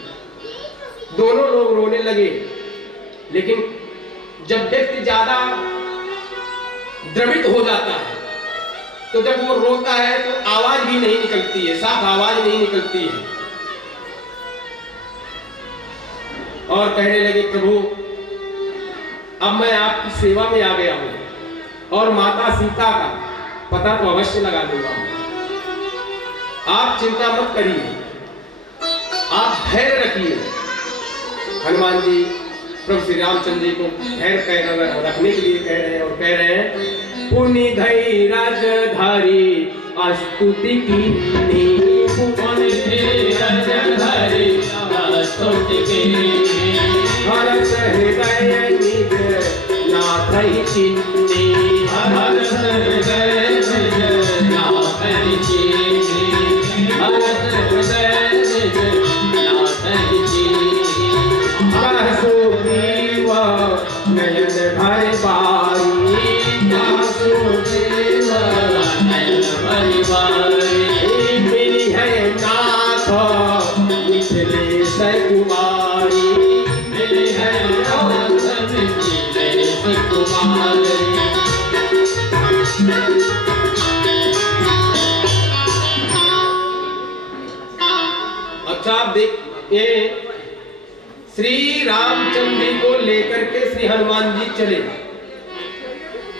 दोनों लोग रोने लगे। लेकिन जब व्यक्ति ज्यादा द्रवित हो जाता है तो जब वो रोता है तो आवाज भी नहीं निकलती है, साफ आवाज नहीं निकलती है। और कहने लगे, प्रभु अब मैं आपकी सेवा में आ गया हूं और माता सीता का पता तो अवश्य लगा दूंगा, आप चिंता मत करिए, आप धैर्य रखिए। हनुमान जी प्रभु श्री रामचंद्र जी को धैर्य रखने के लिए कह रहे हैं और कह रहे हैं पुनि धई राजधारी स्तुति कीन्ही पुनि धई राजधारी स्तुति कीन्ही हरस हृदय निज नाथहि चिन्ही हरस हृदय निज नाथहि चिन्ही हरस हृदय निज नाथहि चिन्ही कहसो जीव नयन भर बारी कहसो जीव नयन भर बारी मिली है नाथ मिथिलेश कुमारी मिली है नाथ मिथिलेश कुमारी। अच्छा आप देखिए श्री रामचंद्र जी को लेकर के श्री हनुमान जी चले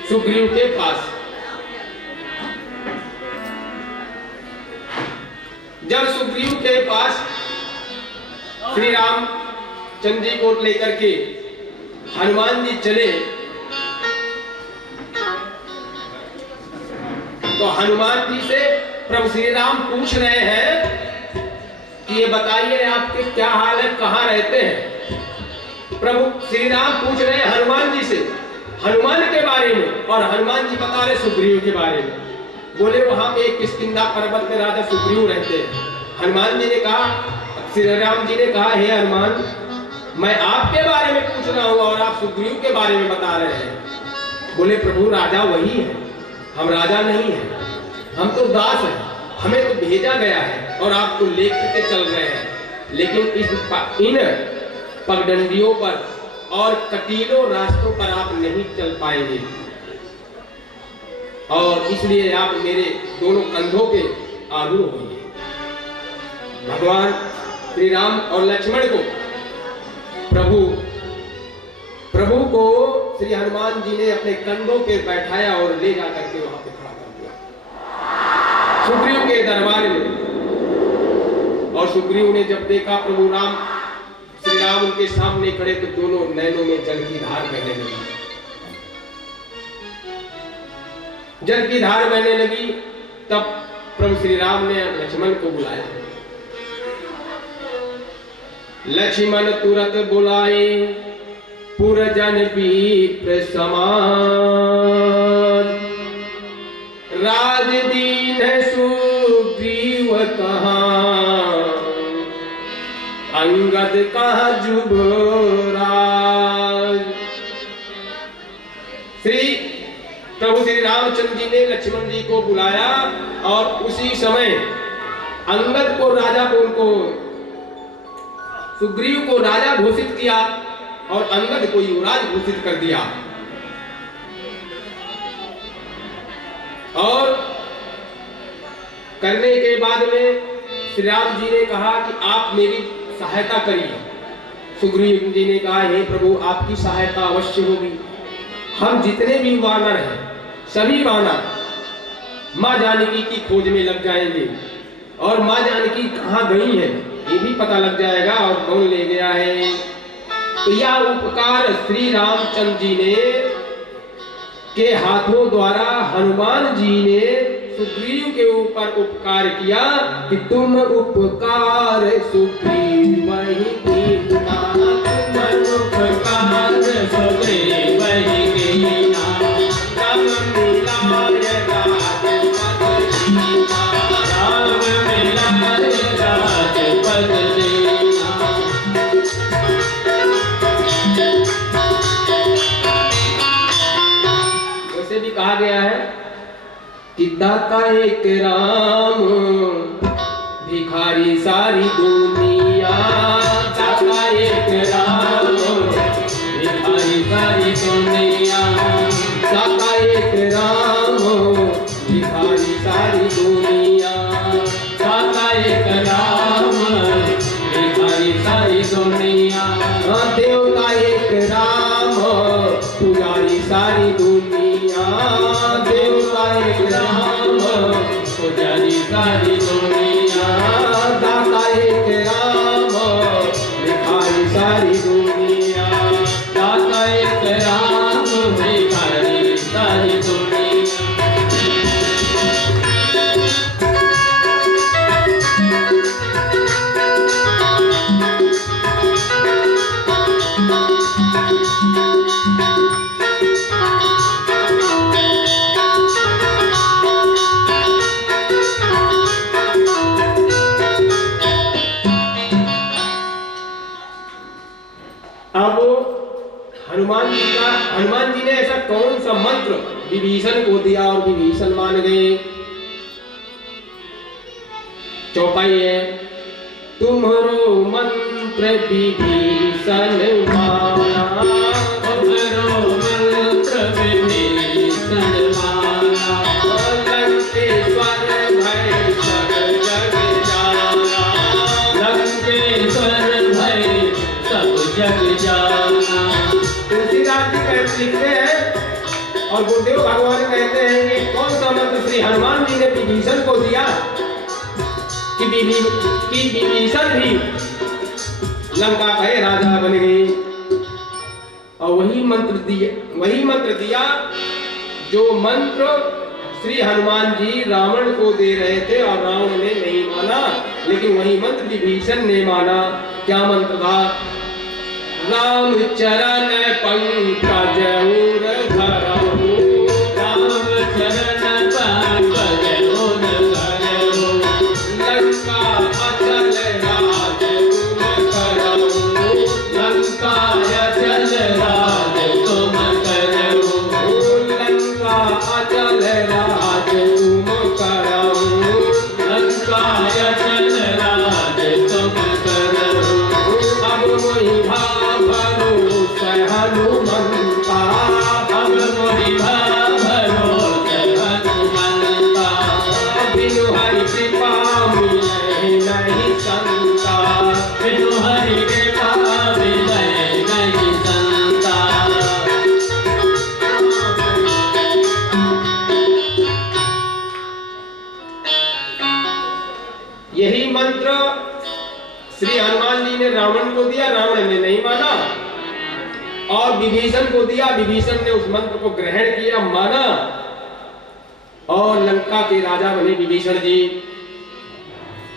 सुग्रीव के पास। जब सुग्रीव के पास श्री रामचंद्र जी को लेकर के हनुमान जी चले तो हनुमान जी से प्रभु श्री राम पूछ रहे हैं कि ये बताइए आपके क्या हाल है, कहाँ रहते हैं। प्रभु श्री राम पूछ रहे हैं हनुमान जी से हनुमान के बारे में और हनुमान जी बता रहे सुग्रीव के बारे में। बोले वहां पे किष्किंधा पर्वत में राजा सुग्रीव रहते हैं। हनुमान जी ने कहा, श्री राम जी ने कहा, हे हनुमान मैं आपके बारे में पूछ रहा हूँ और आप सुग्रीव के बारे में बता रहे हैं। बोले प्रभु राजा वही है, हम राजा नहीं है, हम तो दास हैं, हमें तो भेजा गया है और आपको लेकर के चल रहे हैं। लेकिन इन पगडंडियों पर और कटीलों रास्तों पर आप नहीं चल पाएंगे और इसलिए आप मेरे दोनों कंधों के आरूढ़ होंगे। भगवान श्री राम और लक्ष्मण को प्रभु को श्री हनुमान जी ने अपने कंधों पे बैठाया और ले जाकर के वहां पे खड़ा कर दिया सुग्रीव के दरबार में। और सुग्रीव ने जब देखा प्रभु राम श्री राम उनके सामने खड़े तो दोनों नैनों में जल की धार बहने लगी। जल की धार बहने लगी तब प्रभु श्री राम ने लक्ष्मण को बुलाया। लक्ष्मण तुरंत बुलाए पुरजन विप्र समान राज दीन सुग्रीव कहाँ अंगद कहाँ जुबराज। प्रभु श्री रामचंद्र जी ने लक्ष्मण जी को बुलाया और उसी समय अंगद को राजा को उनको सुग्रीव को राजा घोषित किया और अंगद को युवराज घोषित कर दिया। और करने के बाद में श्री राम जी ने कहा कि आप मेरी सहायता करिए। सुग्रीव जी ने कहा हे प्रभु आपकी सहायता अवश्य होगी। हम जितने भी वानर हैं सभी वानर माँ जानकी की खोज में लग जाएंगे और माँ जानकी कहाँ गई है ये भी पता लग जाएगा और कौन ले गया है। तो यह उपकार श्री रामचंद्र जी ने के हाथों द्वारा हनुमान जी ने सुग्रीव के ऊपर उपकार किया कि तुम उपकार सुग्रीव वही कीना, तुम उपकार सुग्रीव वही कीना, राम मिलाय राजपद दीना, राम मिलाय राजपद दीना। वैसे भी कहा गया है कि दाता एक राम भिखारी सारी दुनिया, दाता एक राम भिखारी सारी दुनिया, दाता एक राम भिखारी सारी दुनिया, दाता एक राम भिखारी सारी दुनिया, देवता एक राम पुजारी सारी दुनिया, देवता एक राम पुजारी सारी दुनिया, दाता एक हनुमान जी ने ऐसा कौन सा मंत्र विभीषण को दिया और विभीषण मान गए। चौपाई है, तुम्हारो मंत्र विभीषण माना, तुम्हारो मंत्र विभीषण माना, लंकेश्वर भय सब जग जाना, लंकेश्वर भय सब जग जाना। तुलसीदास जी लिखते हैं और गुरुदेव भगवान कहते हैं कि कौन सा मंत्र श्री हनुमान जी ने विभीषण को दिया कि विभीषण भी लंका का राजा बन गए। और वही मंत्र दिया जो मंत्र श्री हनुमान जी रावण को दे रहे थे और रावण ने नहीं माना, लेकिन वही मंत्र विभीषण ने माना। क्या मंत्र था? राम चरण पंकज उर धरहु, राम चरण पंकज उर धरहु, लंका अचल राज तुम करहु, लंका अचल राज तुम करहु, लंका अचल राज तुम करहु, लंका अचल राज तुम करहु। अब मोहि भरोस हनुमंता, अब मोहि भरोस हनुमंता, बिनु हरि कृपा मिलहि नहीं संता, बिनु हरि कृपा मिलहि नहीं संता। यही मंत्र श्री हनुमान जी ने रावण को दिया, रावण ने नहीं माना, और विभीषण को दिया, विभीषण ने उस मंत्र को ग्रहण किया, माना, और लंका के राजा बने विभीषण जी।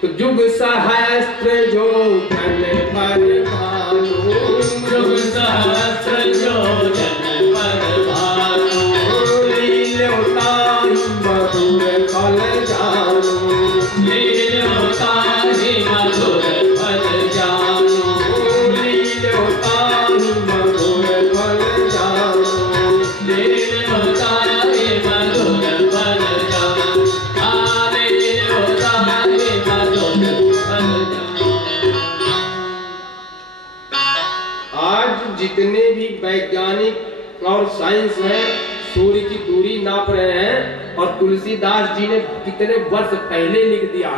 तो जुग सहस्त्र जो धन पर भानु, जुग सहस्र जो जन पर भानु, लील्योताहि मधुर फल जानु, लील्योताहि मधुर फल जानु, लील्योताहि मधुर फल जानु, लील्योताहि मधुर फल जानु, लील्योताहि मधुर फल जानु। आज जितने भी वैज्ञानिक और साइंस हैं सूर्य की दूरी नाप रहे हैं, और तुलसीदास जी ने कितने वर्ष पहले लिख दिया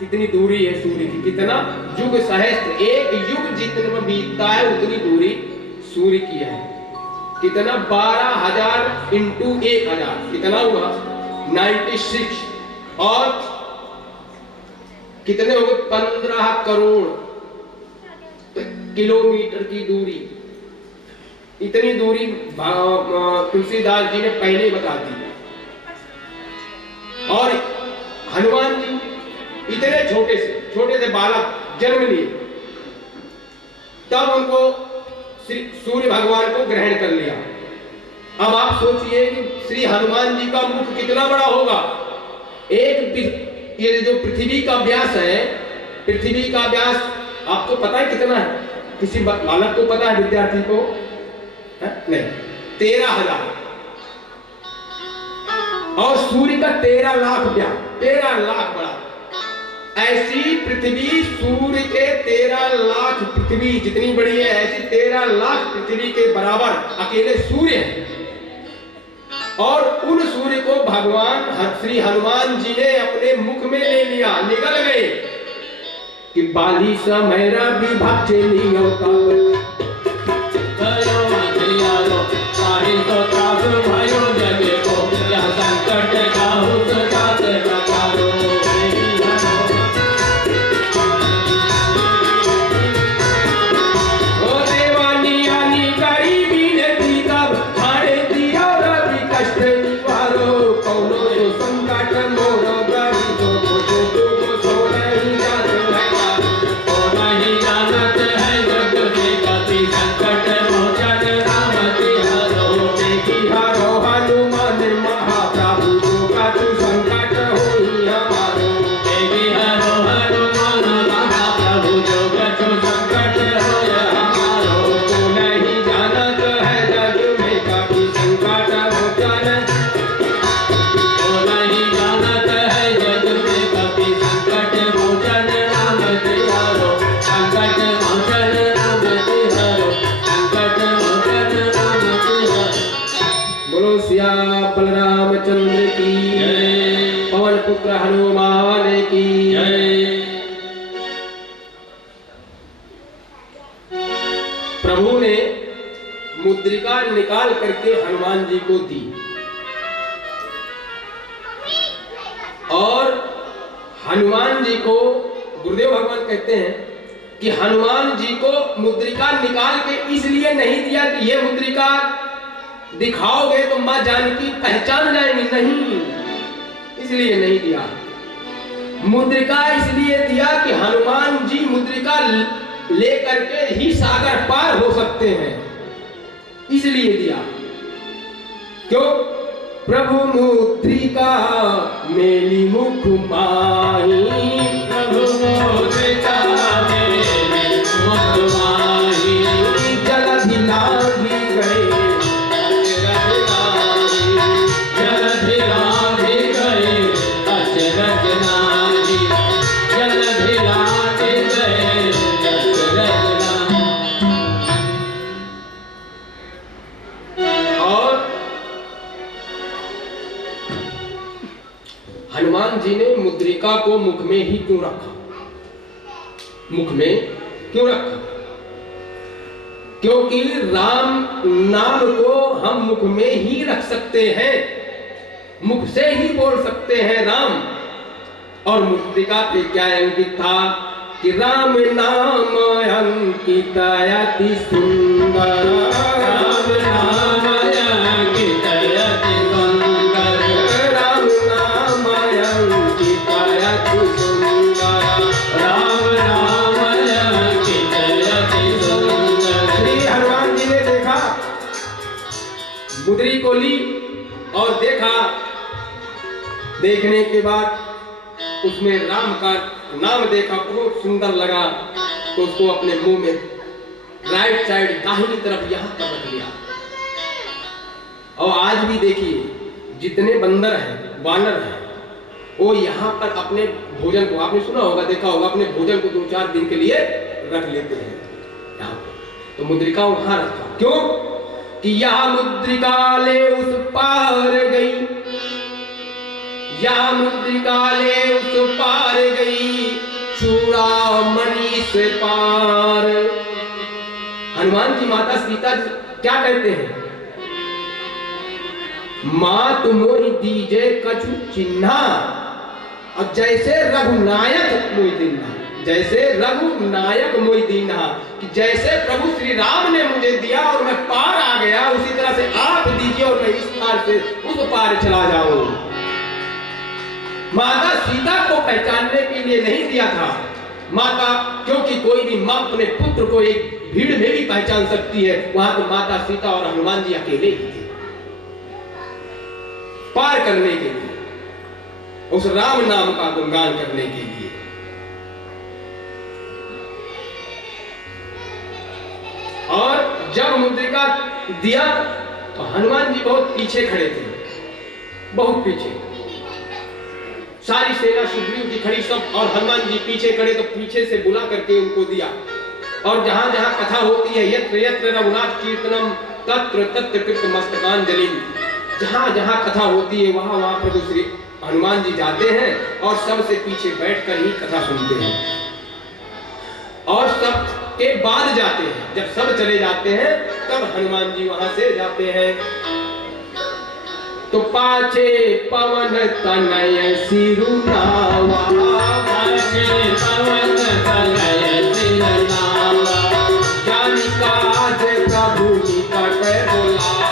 कितनी दूरी है सूर्य की, कितना युग सहस्त्र, एक युग जितना बीतता है उतनी दूरी सूर्य की है। कितना 12,000 इंटू 1,000 कितना हुआ 96, और कितने हो गए 15 करोड़ किलोमीटर की दूरी। इतनी दूरी तुलसीदास जी ने पहले बता दी। और हनुमान जी इतने छोटे से बालक जन्म लिए, तब उनको श्री सूर्य भगवान को ग्रहण कर लिया। अब आप सोचिए कि श्री हनुमान जी का मुख कितना बड़ा होगा। ये जो पृथ्वी का व्यास है, पृथ्वी का व्यास आपको पता है कितना है? किसी बालक को पता है, विद्यार्थी को है? नहीं, 13,000, और सूर्य का 13 लाख व्यास, 13 लाख बड़ा। ऐसी पृथ्वी, सूर्य के 13 लाख पृथ्वी जितनी बड़ी है, ऐसी 13 लाख पृथ्वी के बराबर अकेले सूर्य है। और उन सूर्य को भगवान श्री हनुमान जी ने अपने मुख में ले लिया, निकल गए कि बाली समयरा विभाग चली होता करो मंत्रियारो साहि तो त्रास भयो जगे को, यह संकट काहू तो तात बचारो। ओ देवानी आनी करी बिनती तब हारे दिया रवि कष्ट निवारो, कौनो जो संकट मोरो गरी तो सो नहीं जात है। ओ नहीं जानत है जग में प्रभु ने मुद्रिका निकाल करके हनुमान जी को दी और हनुमान जी को गुरुदेव भगवान कहते हैं कि हनुमान जी को मुद्रिका निकाल के इसलिए नहीं दिया कि ये मुद्रिका दिखाओगे तो मां जानकी पहचान जाएंगी, नहीं, इसलिए नहीं दिया। मुद्रिका इसलिए दिया कि हनुमान जी मुद्रिका लेकर के ही सागर पार हो सकते हैं, इसलिए दिया। क्यों? प्रभु मुद्रिका मेली मुख माही, प्रभु मुद्रिका मेली मुख माही, जलधि लागी गए, जलधि लागी गए अचरज नारी, जलधि लागी गए अचरज नारी। और हनुमान जी ने मुद्रिका को मुख में ही क्यों रखा? मुख में क्यों रखा? क्योंकि राम नाम को हम मुख में ही रख सकते हैं, मुख से ही बोल सकते हैं राम। और मुद्रिका पे क्या अंकित था कि राम नाम अंकित अति सुंदर, राम नाम अंकित अति सुंदर, राम नाम अंकित अति सुंदर, राम नाम अंकित अति सुंदर। श्री हनुमान जी ने देखा, मुद्री को ली और देखा, देखने के बाद उसमें राम का नाम देखा, बहुत सुंदर लगा, तो उसको अपने मुंह में राइट साइड दाहिनी तरफ यहां पर रख लिया। और आज भी देखिए जितने बंदर हैं, वानर हैं, वो यहाँ पर अपने भोजन को, आपने सुना होगा, देखा होगा, अपने भोजन को 2-4 दिन के लिए रख लेते हैं यहाँ पर। तो मुद्रिका वहां रखा, क्यों? कि यह मुद्रिका ले उस पार गई, यह मुद्रिका ले उस पार गई, चूड़ामणि से पार। हनुमान जी माता सीता क्या कहते हैं? मात मोहि दीजे कछु चिन्हा, और जैसे रघुनायक मोहि दीन्हा, जैसे रघुनायक मोहि दीन्हा, कि जैसे प्रभु श्री राम ने मुझे दिया और मैं पार आ गया, उसी तरह से आप दीजिए और मैं इस पार से उस पार चला जाऊं। माता सीता को पहचानने के लिए नहीं दिया था माता, क्योंकि कोई भी मां अपने पुत्र को एक भीड़ में भी पहचान सकती है, वहां तो माता सीता और हनुमान जी अकेले ही थे पार करने के लिए, उस राम नाम का गुणगान करने के लिए। और जब मुद्रिका दिया तो हनुमान जी बहुत पीछे खड़े थे, बहुत पीछे, सारी सेना सुग्रीव की खड़ी सब, और हनुमान जी पीछे खड़े, तो पीछे से बुला करके उनको दिया। और जहां जहां कथा होती है, यत्र यत्र रघुनाथ कीर्तनम तत्र तत्र कृत मस्तकांजलि, जहां जहां कथा होती है वहां वहां प्रभु श्री हनुमान जी जाते हैं और सबसे पीछे बैठकर ही कथा सुनते हैं। और सब के बाद जाते हैं, जब सब चले जाते हैं तब हनुमान जी वहां से जाते हैं। तो पाछे पवन तनय सिरुनावा, पाछे पवन तनय सिरुनावा, जानि काज प्रभु निकट बोलावा,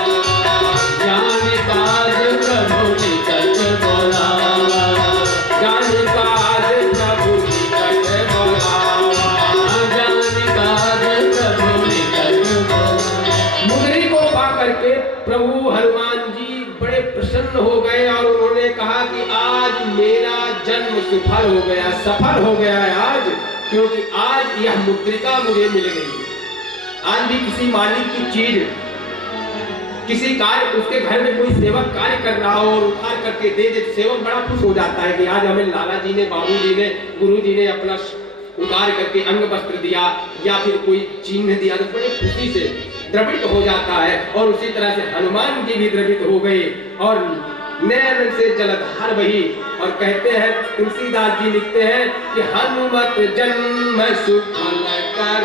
जानि काज प्रभु निकट बोलावा, जानि काज प्रभु निकट बोलावा, जानि काज प्रभु निकट बोलावा। मुद्री को पा करके प्रभु हनुमान जी बड़े प्रसन्न हो गए और उन्होंने कहा कि आज मेरा जन्म सफल हो गया, सफल हो गया है आज, क्योंकि आज यह मुद्रिका मुझे मिल गई। आज भी किसी मालिक की चीज, किसी कार्य, उसके घर में कोई सेवक कार्य कर रहा हो और उठार करके दे दे, सेवक बड़ा खुश हो जाता है कि आज हमें लाला जी ने, बाबू जी ने, गुरु जी ने अपना उतार करके अंग वस्त्र दिया या फिर कोई चिन्ह दिया, तो बड़े खुशी से द्रवित हो जाता है। और उसी तरह से हनुमान जी भी द्रवित हो गए और नैन से जलधार बही। और कहते हैं, तुलसीदास जी लिखते हैं कि हनुमत जन्म सुफल कर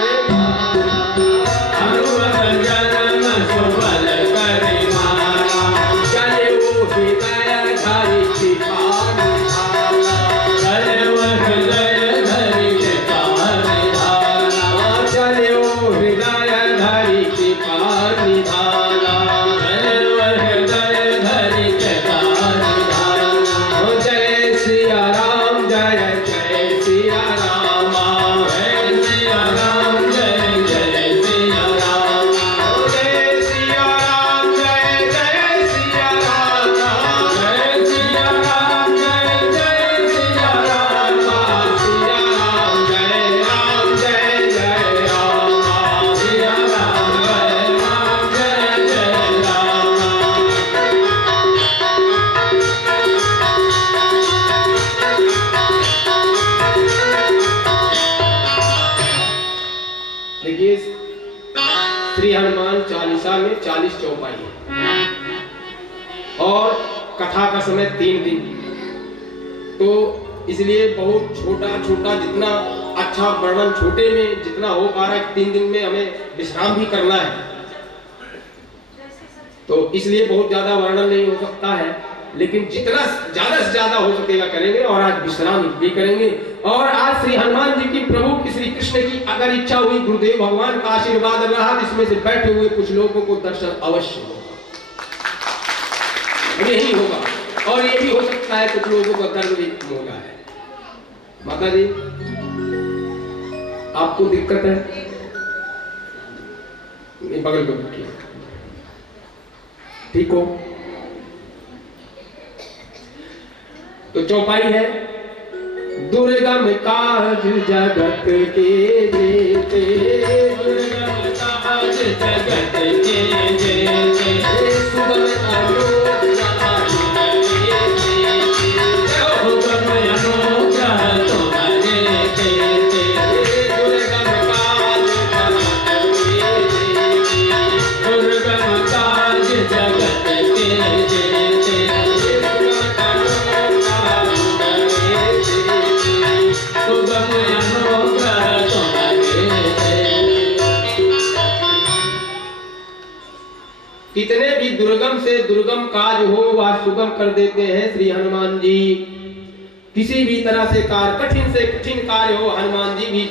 देखिए श्री हनुमान चालीसा में 40 चौपाई है और कथा का समय 3 दिन, तो इसलिए बहुत छोटा छोटा, जितना अच्छा वर्णन छोटे में जितना हो पा रहा है, 3 दिन में हमें विश्राम भी करना है, तो इसलिए बहुत ज्यादा वर्णन नहीं हो सकता है, लेकिन जितना ज्यादा से ज्यादा हो सकेगा करेंगे। और आज विश्राम भी करेंगे। और आज श्री हनुमान जी की, प्रभु श्री कृष्ण की अगर इच्छा हुई, गुरुदेव भगवान का आशीर्वाद रहा, इसमें से बैठे हुए कुछ लोगों को दर्शन अवश्य होगा, यही होगा। और ये भी हो सकता है कुछ लोगों का दर्द भी कम होगा है। माता जी आपको दिक्कत है, ये बगल में बैठिए, ठीक हो? तो चौपाई है, दुर्गम काज जगत के जेते, दुर्गम काज जगत के जेते, सुगम अनुग्रह तुम्हारे जेते, दुर्गम काज दुर्गम काज जगत के जेते, सुगम अनुग्रह तुम्हारे। कितने भी दुर्गम से दुर्गम काज हो वह सुगम कर देते हैं श्री हनुमान जी। किसी भी तरह से कार्य, कठिन से कठिन कार्य हो, हनुमान जी भी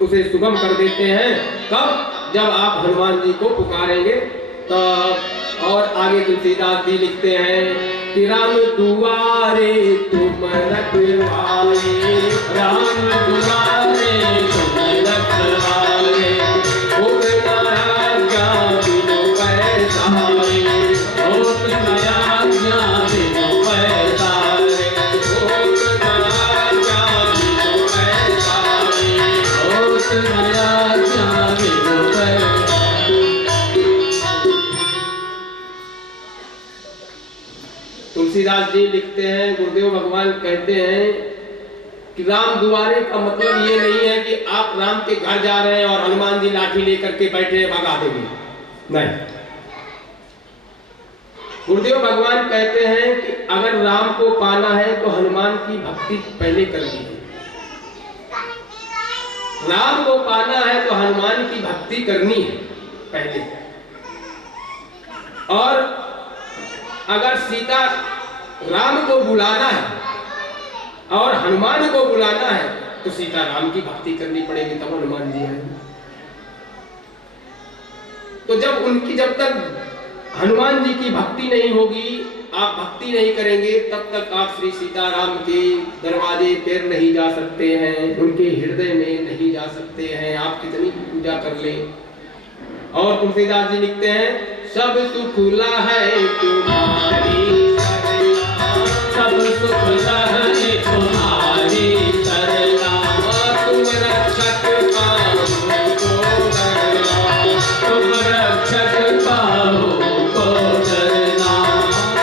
उसे सुगम कर देते हैं। कब? जब आप हनुमान जी को पुकारेंगे तब। और आगे तुलसीदास जी लिखते हैं कि राम दुआरे तुम रखवारे, राम दुआरे तुम रखवारे, होत न आज्ञा बिनु पैसारे, होत न आज्ञा बिनु पैसारे, होत न आज्ञा बिनु पैसारे। होत न आज्ञा बिनु पैसारे। तुलसीदास जी लिखते हैं, गुरुदेव भगवान कहते हैं कि राम दुआरे का मतलब ये नहीं है कि आप राम के घर जा रहे हैं और हनुमान जी लाठी लेकर के बैठे हैं, भगा देंगे, नहीं। गुरुदेव भगवान कहते हैं कि अगर राम को पाना है तो हनुमान की भक्ति पहले कर लीजिए। राम को पाना है तो हनुमान की भक्ति करनी है पहले। और अगर सीता राम को बुलाना है और हनुमान को बुलाना है तो सीता राम की भक्ति करनी पड़ेगी, तब हनुमान जी आएंगे। तो जब तक हनुमान जी की भक्ति नहीं होगी, आप भक्ति नहीं करेंगे, तब तक आप श्री सीताराम के दरवाजे पर नहीं जा सकते हैं, उनके हृदय में नहीं जा सकते हैं, आप कितनी पूजा कर लें। और तुलसीदास जी लिखते हैं, सब सुख ला है तुम्हारी सरला, सब सुख लहरे तुम्हारी सरला, तुम रक्षक पाओ को डरना, तुम रक्षक पाओ को डरना,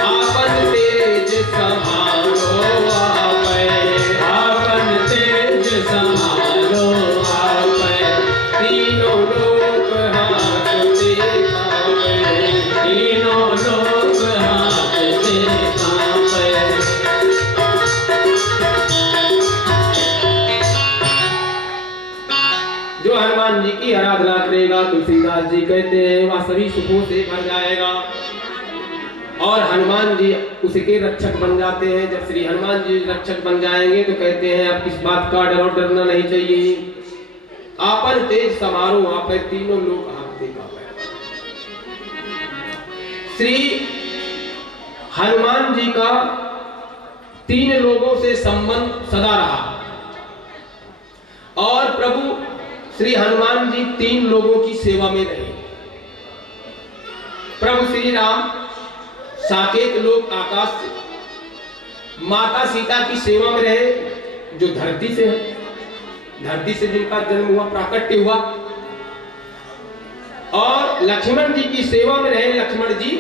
आपन तेज संभालो आपै, आपन तेज संभालो आपै, तीनों लोक हाथ दिखावे, तीनों लोग हाथ से कांपे। जो हनुमान जी की आराधना करेगा, तुलसीदास जी कहते हैं, वह सभी सुखों से भर जाएगा। और हनुमान जी उसके रक्षक बन जाते हैं। जब श्री हनुमान जी रक्षक बन जाएंगे तो कहते हैं, अब किस बात का डर और डरना नहीं चाहिए। आपन तेज समारोह वहां पर तीनों लोग हाथ देखा। श्री हनुमान जी का 3 लोगों से संबंध सदा रहा। और प्रभु श्री हनुमान जी 3 लोगों की सेवा में रहे। प्रभु श्री राम साकेत लोक आकाश से, माता सीता की सेवा में रहे, जो धरती से है, धरती से जिनका जन्म हुआ, प्राकट्य हुआ। और लक्ष्मण जी की सेवा में रहे, लक्ष्मण जी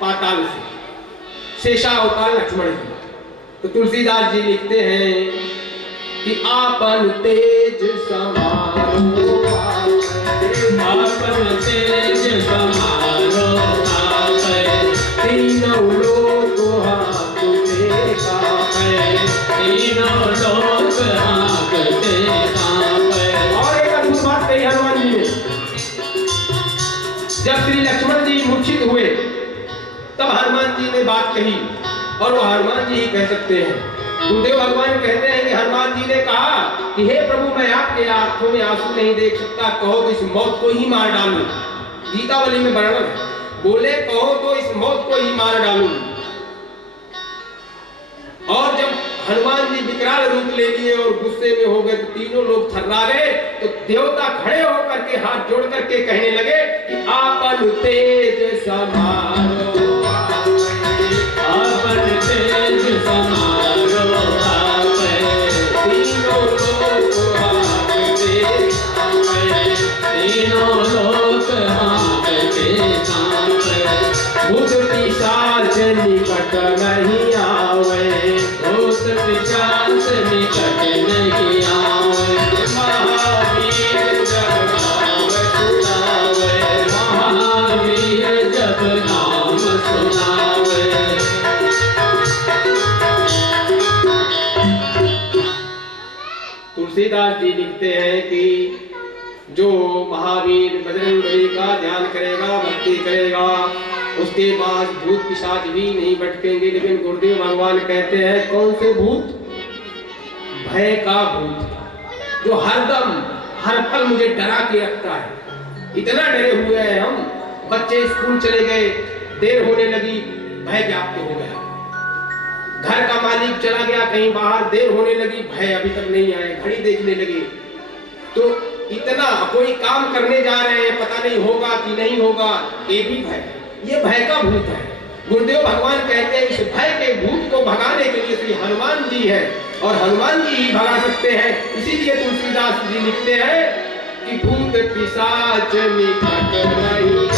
पाताल से, शेषावतार लक्ष्मण जी। तो तुलसीदास जी लिखते हैं कि आपन तेज समारो जब श्री लक्ष्मण जी मूर्छित हुए तब हनुमान जी ने बात कही और वो हनुमान जी ही कह सकते हैं। गुरुदेव भगवान कहते हैं कि हनुमान जी ने कहा कि हे प्रभु, मैं आपके आंखों में आंसू नहीं देख सकता, कहो तो इस मौत को ही मार डालूं। गीतावली में वर्णन है, बोले कहो तो इस मौत को ही मार डालूं। और जब हनुमान जी विकराल रूप ले लिए और गुस्से में हो गए तो तीनों लोग थर्रा गए। तो देवता खड़े होकर के हाथ जोड़ करके कहने लगे कि आपन तेज समारो, आपन तेज समारो आपे, तीनों लोग आपके आपे, तीनों लोक आपके आपे, भूत पिशाच निकट नहीं आवे, भूत पिशाच निकट नहीं आवे, महावीर जब नाम सुनावे, महावीर जब नाम सुनावे। तुलसीदास जी लिखते हैं कि जो महावीर बजरंगबली का ध्यान करेगा, भक्ति करेगा, उसके पास भूत पिशाच भी नहीं भटकेंगे। लेकिन गुरुदेव भगवान कहते हैं कौन से भूत? भय का भूत, जो हरदम हर पल मुझे डरा के रखता है। इतना डरे हुए हैं हम, बच्चे स्कूल चले गए, देर होने लगी, भय व्याप्त हो गया। घर का मालिक चला गया कहीं बाहर, देर होने लगी, भय अभी तक नहीं आए, घड़ी देखने लगे। तो इतना कोई काम करने जा रहे हैं, पता नहीं होगा कि नहीं होगा, ये भी भय, ये भय का भूत है। गुरुदेव भगवान कहते हैं इस भय के भूत को भगाने के लिए श्री हनुमान जी है और हनुमान जी ही भगा सकते हैं। इसीलिए तुलसीदास जी लिखते हैं कि भूत पिशाच निकट नहीं,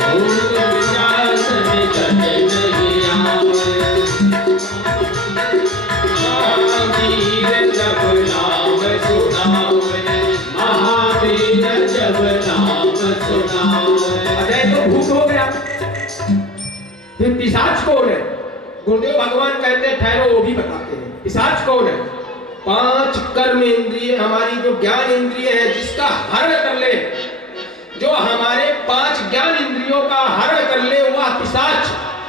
भूत पिशाच निकट नहीं आवे, महावीर जब नाम सुनावे, महावीर जब नाम सुनावे। अजय तो भूत हो गया, फिर पिशाच कौन है? गुरुदेव भगवान कहते हैं ठहरो, वो भी बताते हैं पिशाच कौन है। 5 कर्म इंद्रिय हमारी जो ज्ञान इंद्रिय है, जिसका हरण कर ले, जो हमारे 5 ज्ञान इंद्रियों का हरण कर ले, वह पिशाच,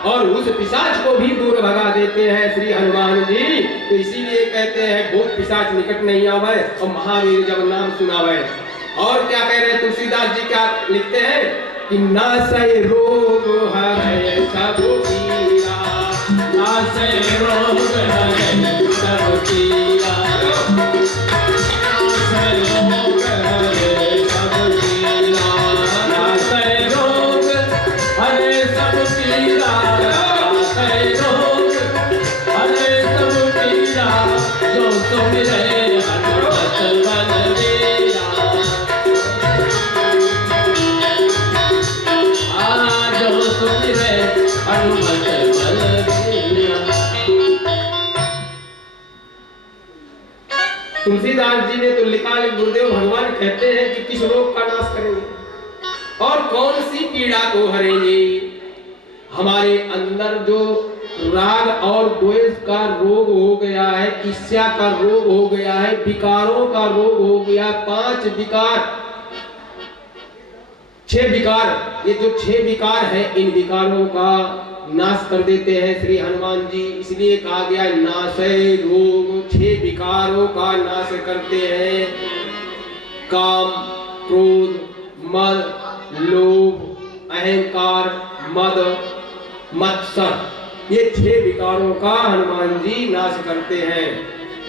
और उस पिशाच को भी दूर भगा देते हैं श्री हनुमान जी। तो इसीलिए कहते हैं भूत पिशाच निकट नहीं आवे और महावीर जब नाम सुनावे। और क्या कह रहे हैं तुलसीदास जी, क्या लिखते हैं कि नासै रोग हरै सब पीरा, नासै रोग हरै सब पीरा, नासै रोग हरै सब पीरा, नासै रोग हरै सब पीरा, नासै रोग हरै सब पीरा, जो सुमिरै हनुमत बलबीरा, जो सुमिरै हनुमत बलबीरा। तुलसीदास जी ने तो लिखा, गुरुदेव भगवान कहते हैं कि किस रोग का नाश करेंगे और कौन सी पीड़ा को हरेंगे। हमारे अंदर जो राग और द्वेष का रोग हो गया है, ईर्ष्या का रोग हो गया है, विकारों का रोग हो गया, 5 विकार, 6 विकार, ये जो 6 विकार है, इन विकारों का नाश कर देते हैं श्री हनुमान जी। इसलिए कहा गया नासै रोग, 6 विकारों का नाश करते हैं। काम, क्रोध, मद, लोभ, अहंकार, मद, मत्सर, ये 6 विकारों का हनुमान जी नाश करते हैं।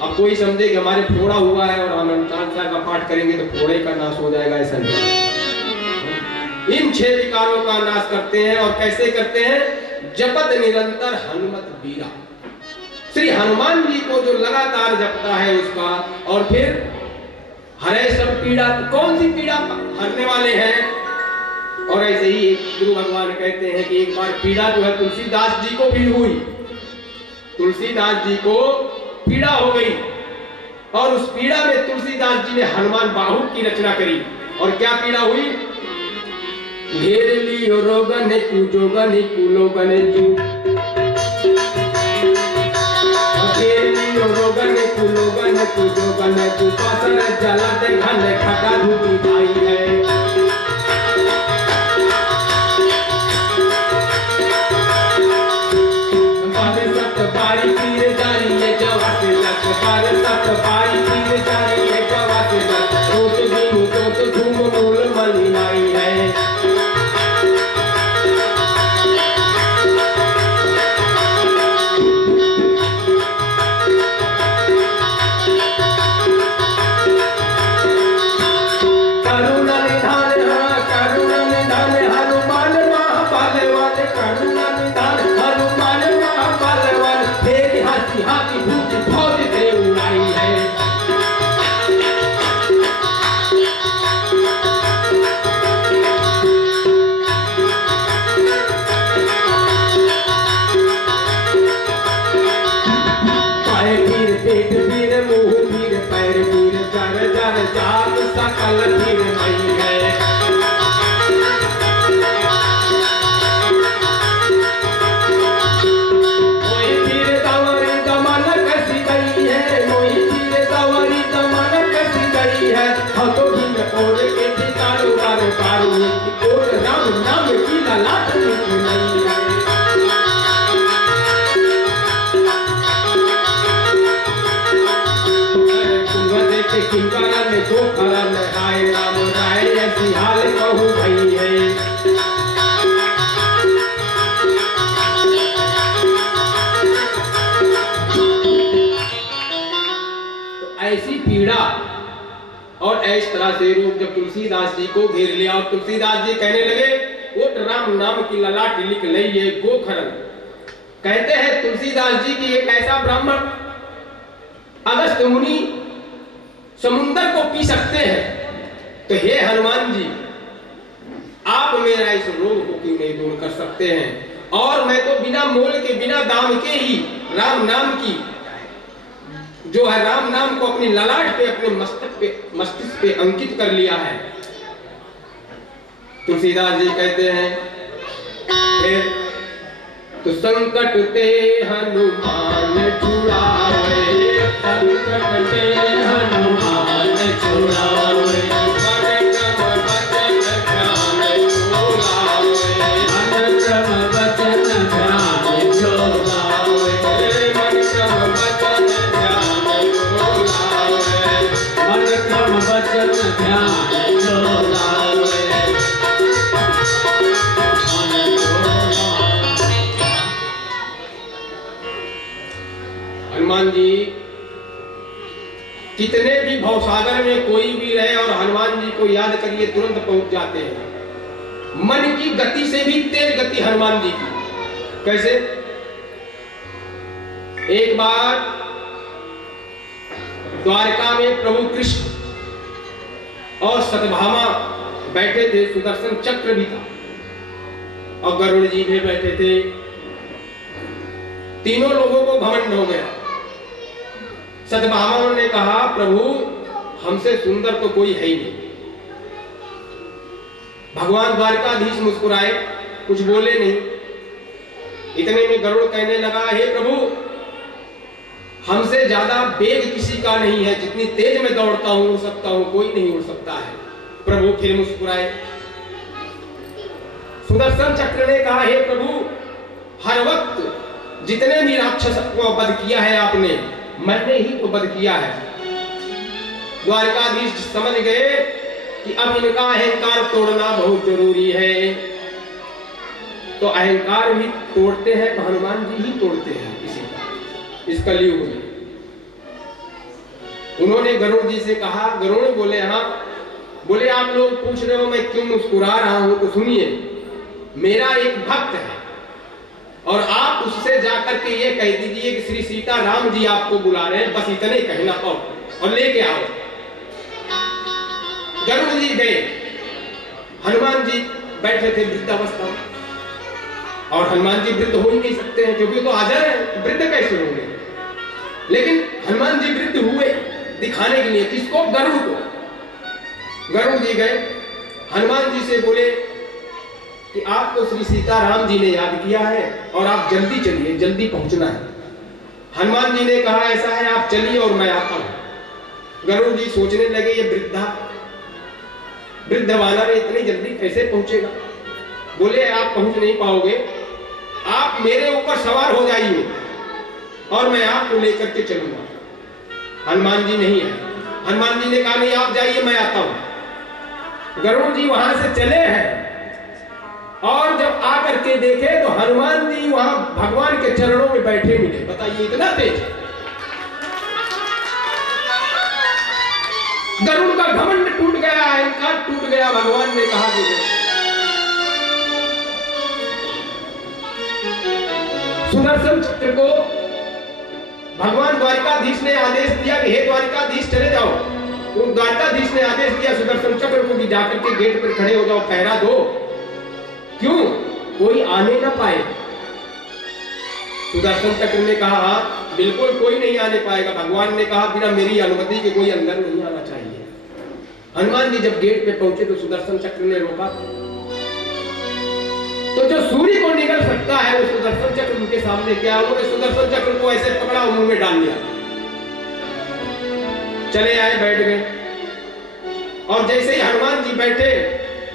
अब कोई समझे कि हमारे फोड़ा हुआ है और हम अनुष्ठान का पाठ करेंगे तो फोड़े का नाश हो जाएगा, ऐसा नहीं। इन 6 विकारों का नाश करते हैं। और कैसे करते हैं? जपत निरंतर हनुमत बीरा, श्री हनुमान जी को जो लगातार जपता है उसका। और फिर हरे सब पीड़ा, कौन सी पीड़ा हरने वाले हैं? और ऐसे ही एक गुरु भगवान कहते हैं कि एक बार पीड़ा जो है तुलसीदास जी को भी हुई, तुलसीदास जी को पीड़ा हो गई और उस पीड़ा में तुलसीदास जी ने हनुमान बाहु की रचना करी। और क्या पीड़ा हुई? घेर लियो रोगन तू जोगन कुलोगन तू, घेर लियो रोगन कुलोगन तू जोगन तू, पासन जला दे घन खटा धूपी भाई है। पात पारी तीर चारी बेटवा से रोट दिन चोट धूम मूल मलिनाई है। करुणा निधान हनुमान महाबलवान, करुणा निधान हनुमान महाबलवान, फेरी हाथी हाथी भूत फौज से उड़ाई है। पाए पीर पेट पीर मुंह पीर पैर पीर जर जर जात सकल पीर मई है। मोहि पीर दवरी दमन कसी गई है, मोहि पीर दवरी दमन कसी गई है। हतो दिन और के ठिकानो बार पारू और राम नाम की ललाट लिखी नहीं है। किंकर में को करन आए राम राय ऐसी हाल कहूँ भई है। तो ऐसी पीड़ा और इस तरह से रोग जब तुलसीदास जी को घेर लिया और तुलसीदास जी कहने लगे वो राम नाम की ललाट लिख लइए गोखरन। कहते हैं तुलसीदास जी की एक ऐसा ब्राह्मण अगस्त्य मुनि समुंदर को पी सकते हैं, तो हे हनुमान जी आप मेरा इस रोग को क्यों नहीं दूर कर सकते हैं। और मैं तो बिना मोल के बिना दाम के ही राम नाम की जो है राम नाम को अपनी ललाट पे अपने मस्तिष्क पे अंकित कर लिया है। तुलसीदास जी कहते हैं फिर तो संकट ते हनुमान छुड़ावे, संकट ते हनुमान छुड़ावे, मन क्रम वचन ध्यान जो लावे, मन क्रम वचन ध्यान जो लावे, मन क्रम वचन ध्यान जो लावे, मन क्रम वचन ध्यान जो लावे। हनुमान जी कितने भी भवसागर में कोई भी रहे और हनुमान जी को याद करिए तुरंत पहुंच जाते हैं। मन की गति से भी तेज गति हनुमान जी की। कैसे? एक बार द्वारका में प्रभु कृष्ण और सत्यभामा बैठे थे, सुदर्शन चक्र भी था और गरुड़ जी भी बैठे थे। तीनों लोगों को घमंड हो गया। सत्यभामा ने कहा प्रभु हमसे सुंदर तो कोई है ही नहीं। भगवान द्वारकाधीश मुस्कुराए, कुछ बोले नहीं। इतने में गरुड़ कहने लगा हे प्रभु हमसे ज्यादा वेग किसी का नहीं है, जितनी तेज मैं दौड़ता हूं उड़ सकता हूं, कोई नहीं उड़ सकता है। प्रभु फिर मुस्कुराए। सुदर्शन चक्र ने कहा हे प्रभु हर वक्त जितने भी राक्षस को वध किया है आपने, मैंने ही तो वध किया है। द्वारकाधीश समझ गए कि अब इनका अहंकार तोड़ना बहुत जरूरी है। तो अहंकार भी तोड़ते हैं तो हनुमान जी ही तोड़ते हैं इस कलयुग में। उन्होंने गरुड़ जी से कहा, गरुड़ बोले हाँ। बोले आप लोग पूछ रहे हो मैं क्यों मुस्कुरा रहा हूं, तो सुनिए मेरा एक भक्त है और आप उससे जाकर के ये कह दीजिए कि श्री सीता राम जी आपको बुला रहे हैं, बस इतने कहना और लेके आओ। गरुड़ जी गए। हनुमान जी बैठे थे वृद्धावस्था में और हनुमान जी वृद्ध हो ही नहीं सकते हैं क्योंकि तो हाजर है, वृद्ध कैसे होंगे। लेकिन हनुमान जी वृद्ध हुए दिखाने के लिए किसको? गरुड़ को। गरुड़ जी गए हनुमान जी से बोले कि आपको श्री सीता राम जी ने याद किया है और आप जल्दी चलिए, जल्दी पहुंचना है। हनुमान जी ने कहा ऐसा है आप चलिए और मैं आता हूं। गरुड़ जी सोचने लगे ये वृद्ध वानर इतनी जल्दी कैसे पहुंचेगा। बोले आप पहुंच नहीं पाओगे, आप मेरे ऊपर सवार हो जाइए और मैं आपको लेकर के चलूंगा। हनुमान जी नहीं आए। हनुमान जी ने कहा नहीं आप जाइए मैं आता हूं। गरुड़ जी वहां से चले हैं और जब आकर के देखे तो हनुमान जी वहां भगवान के चरणों में बैठे मिले। बताइए इतना तेज। गरुड़ का घमंड टूट गया, अहंकार टूट गया। भगवान ने कहा कि सुदर्शन चक्र को भगवान द्वारिकाधीश ने आदेश दिया कि हे द्वारिकाधीश चले जाओ। वो द्वारिकाधीश ने आदेश दिया सुदर्शन चक्र को कि जाकर के गेट पर खड़े हो जाओ, पहरा दो। क्यों? कोई आने ना पाए। सुदर्शन चक्र ने कहा बिल्कुल कोई नहीं आने पाएगा। भगवान ने कहा बिना मेरी अनुमति के कोई अंदर नहीं आना चाहिए। हनुमान जी जब गेट पे पहुंचे तो सुदर्शन चक्र ने रोका। तो जो सूर्य को निगल सकता है वो सुदर्शन चक्र उनके सामने क्या? उन्होंने सुदर्शन चक्र को ऐसे पकड़ा और मुंह में डाल लिया। चले आए, बैठ गए। और जैसे ही हनुमान जी बैठे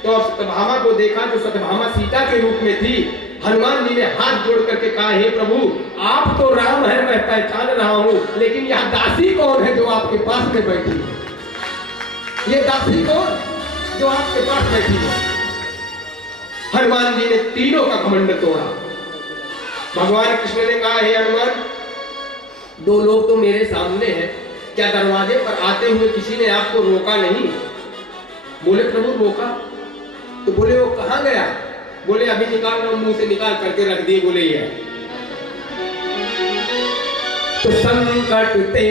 तो सत्यभामा को देखा जो सत्यभामा सीता के रूप में थी। हनुमान जी ने हाथ जोड़ करके कहा हे प्रभु आप तो राम है, मैं पहचान रहा हूं, लेकिन यह दासी कौन है जो आपके पास में बैठी है? ये दासी कौन जो आपके पास बैठी है? हनुमान जी ने तीनों का घमंड तोड़ा। भगवान कृष्ण ने कहा हे हनुमान दो लोग तो मेरे सामने हैं, क्या दरवाजे पर आते हुए किसी ने आपको रोका नहीं? बोले प्रभु रोका। तो बोले वो कहां गया? बोले अभी निकाल रहा हूं, मुंह से निकाल करके रख दिए। बोले ये तो संकट ते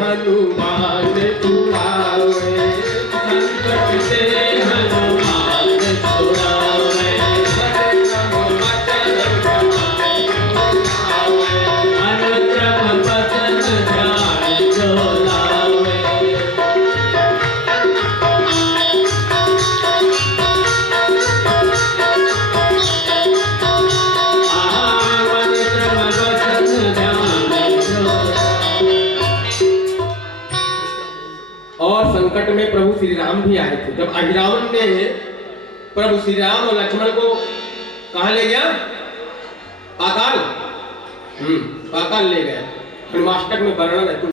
हनुमान छुड़ावे, संकट ते हनुमान छुड़ावे, अनुक्रम वचन ध्यान जो लावे। और संकट में प्रभु श्री राम भी आए थे। जब अभिरावण ने प्रभु श्री राम और लक्ष्मण को कहां ले गया? पाताल। पाताल ले गया। हनुमाष्टक में वर्णन है।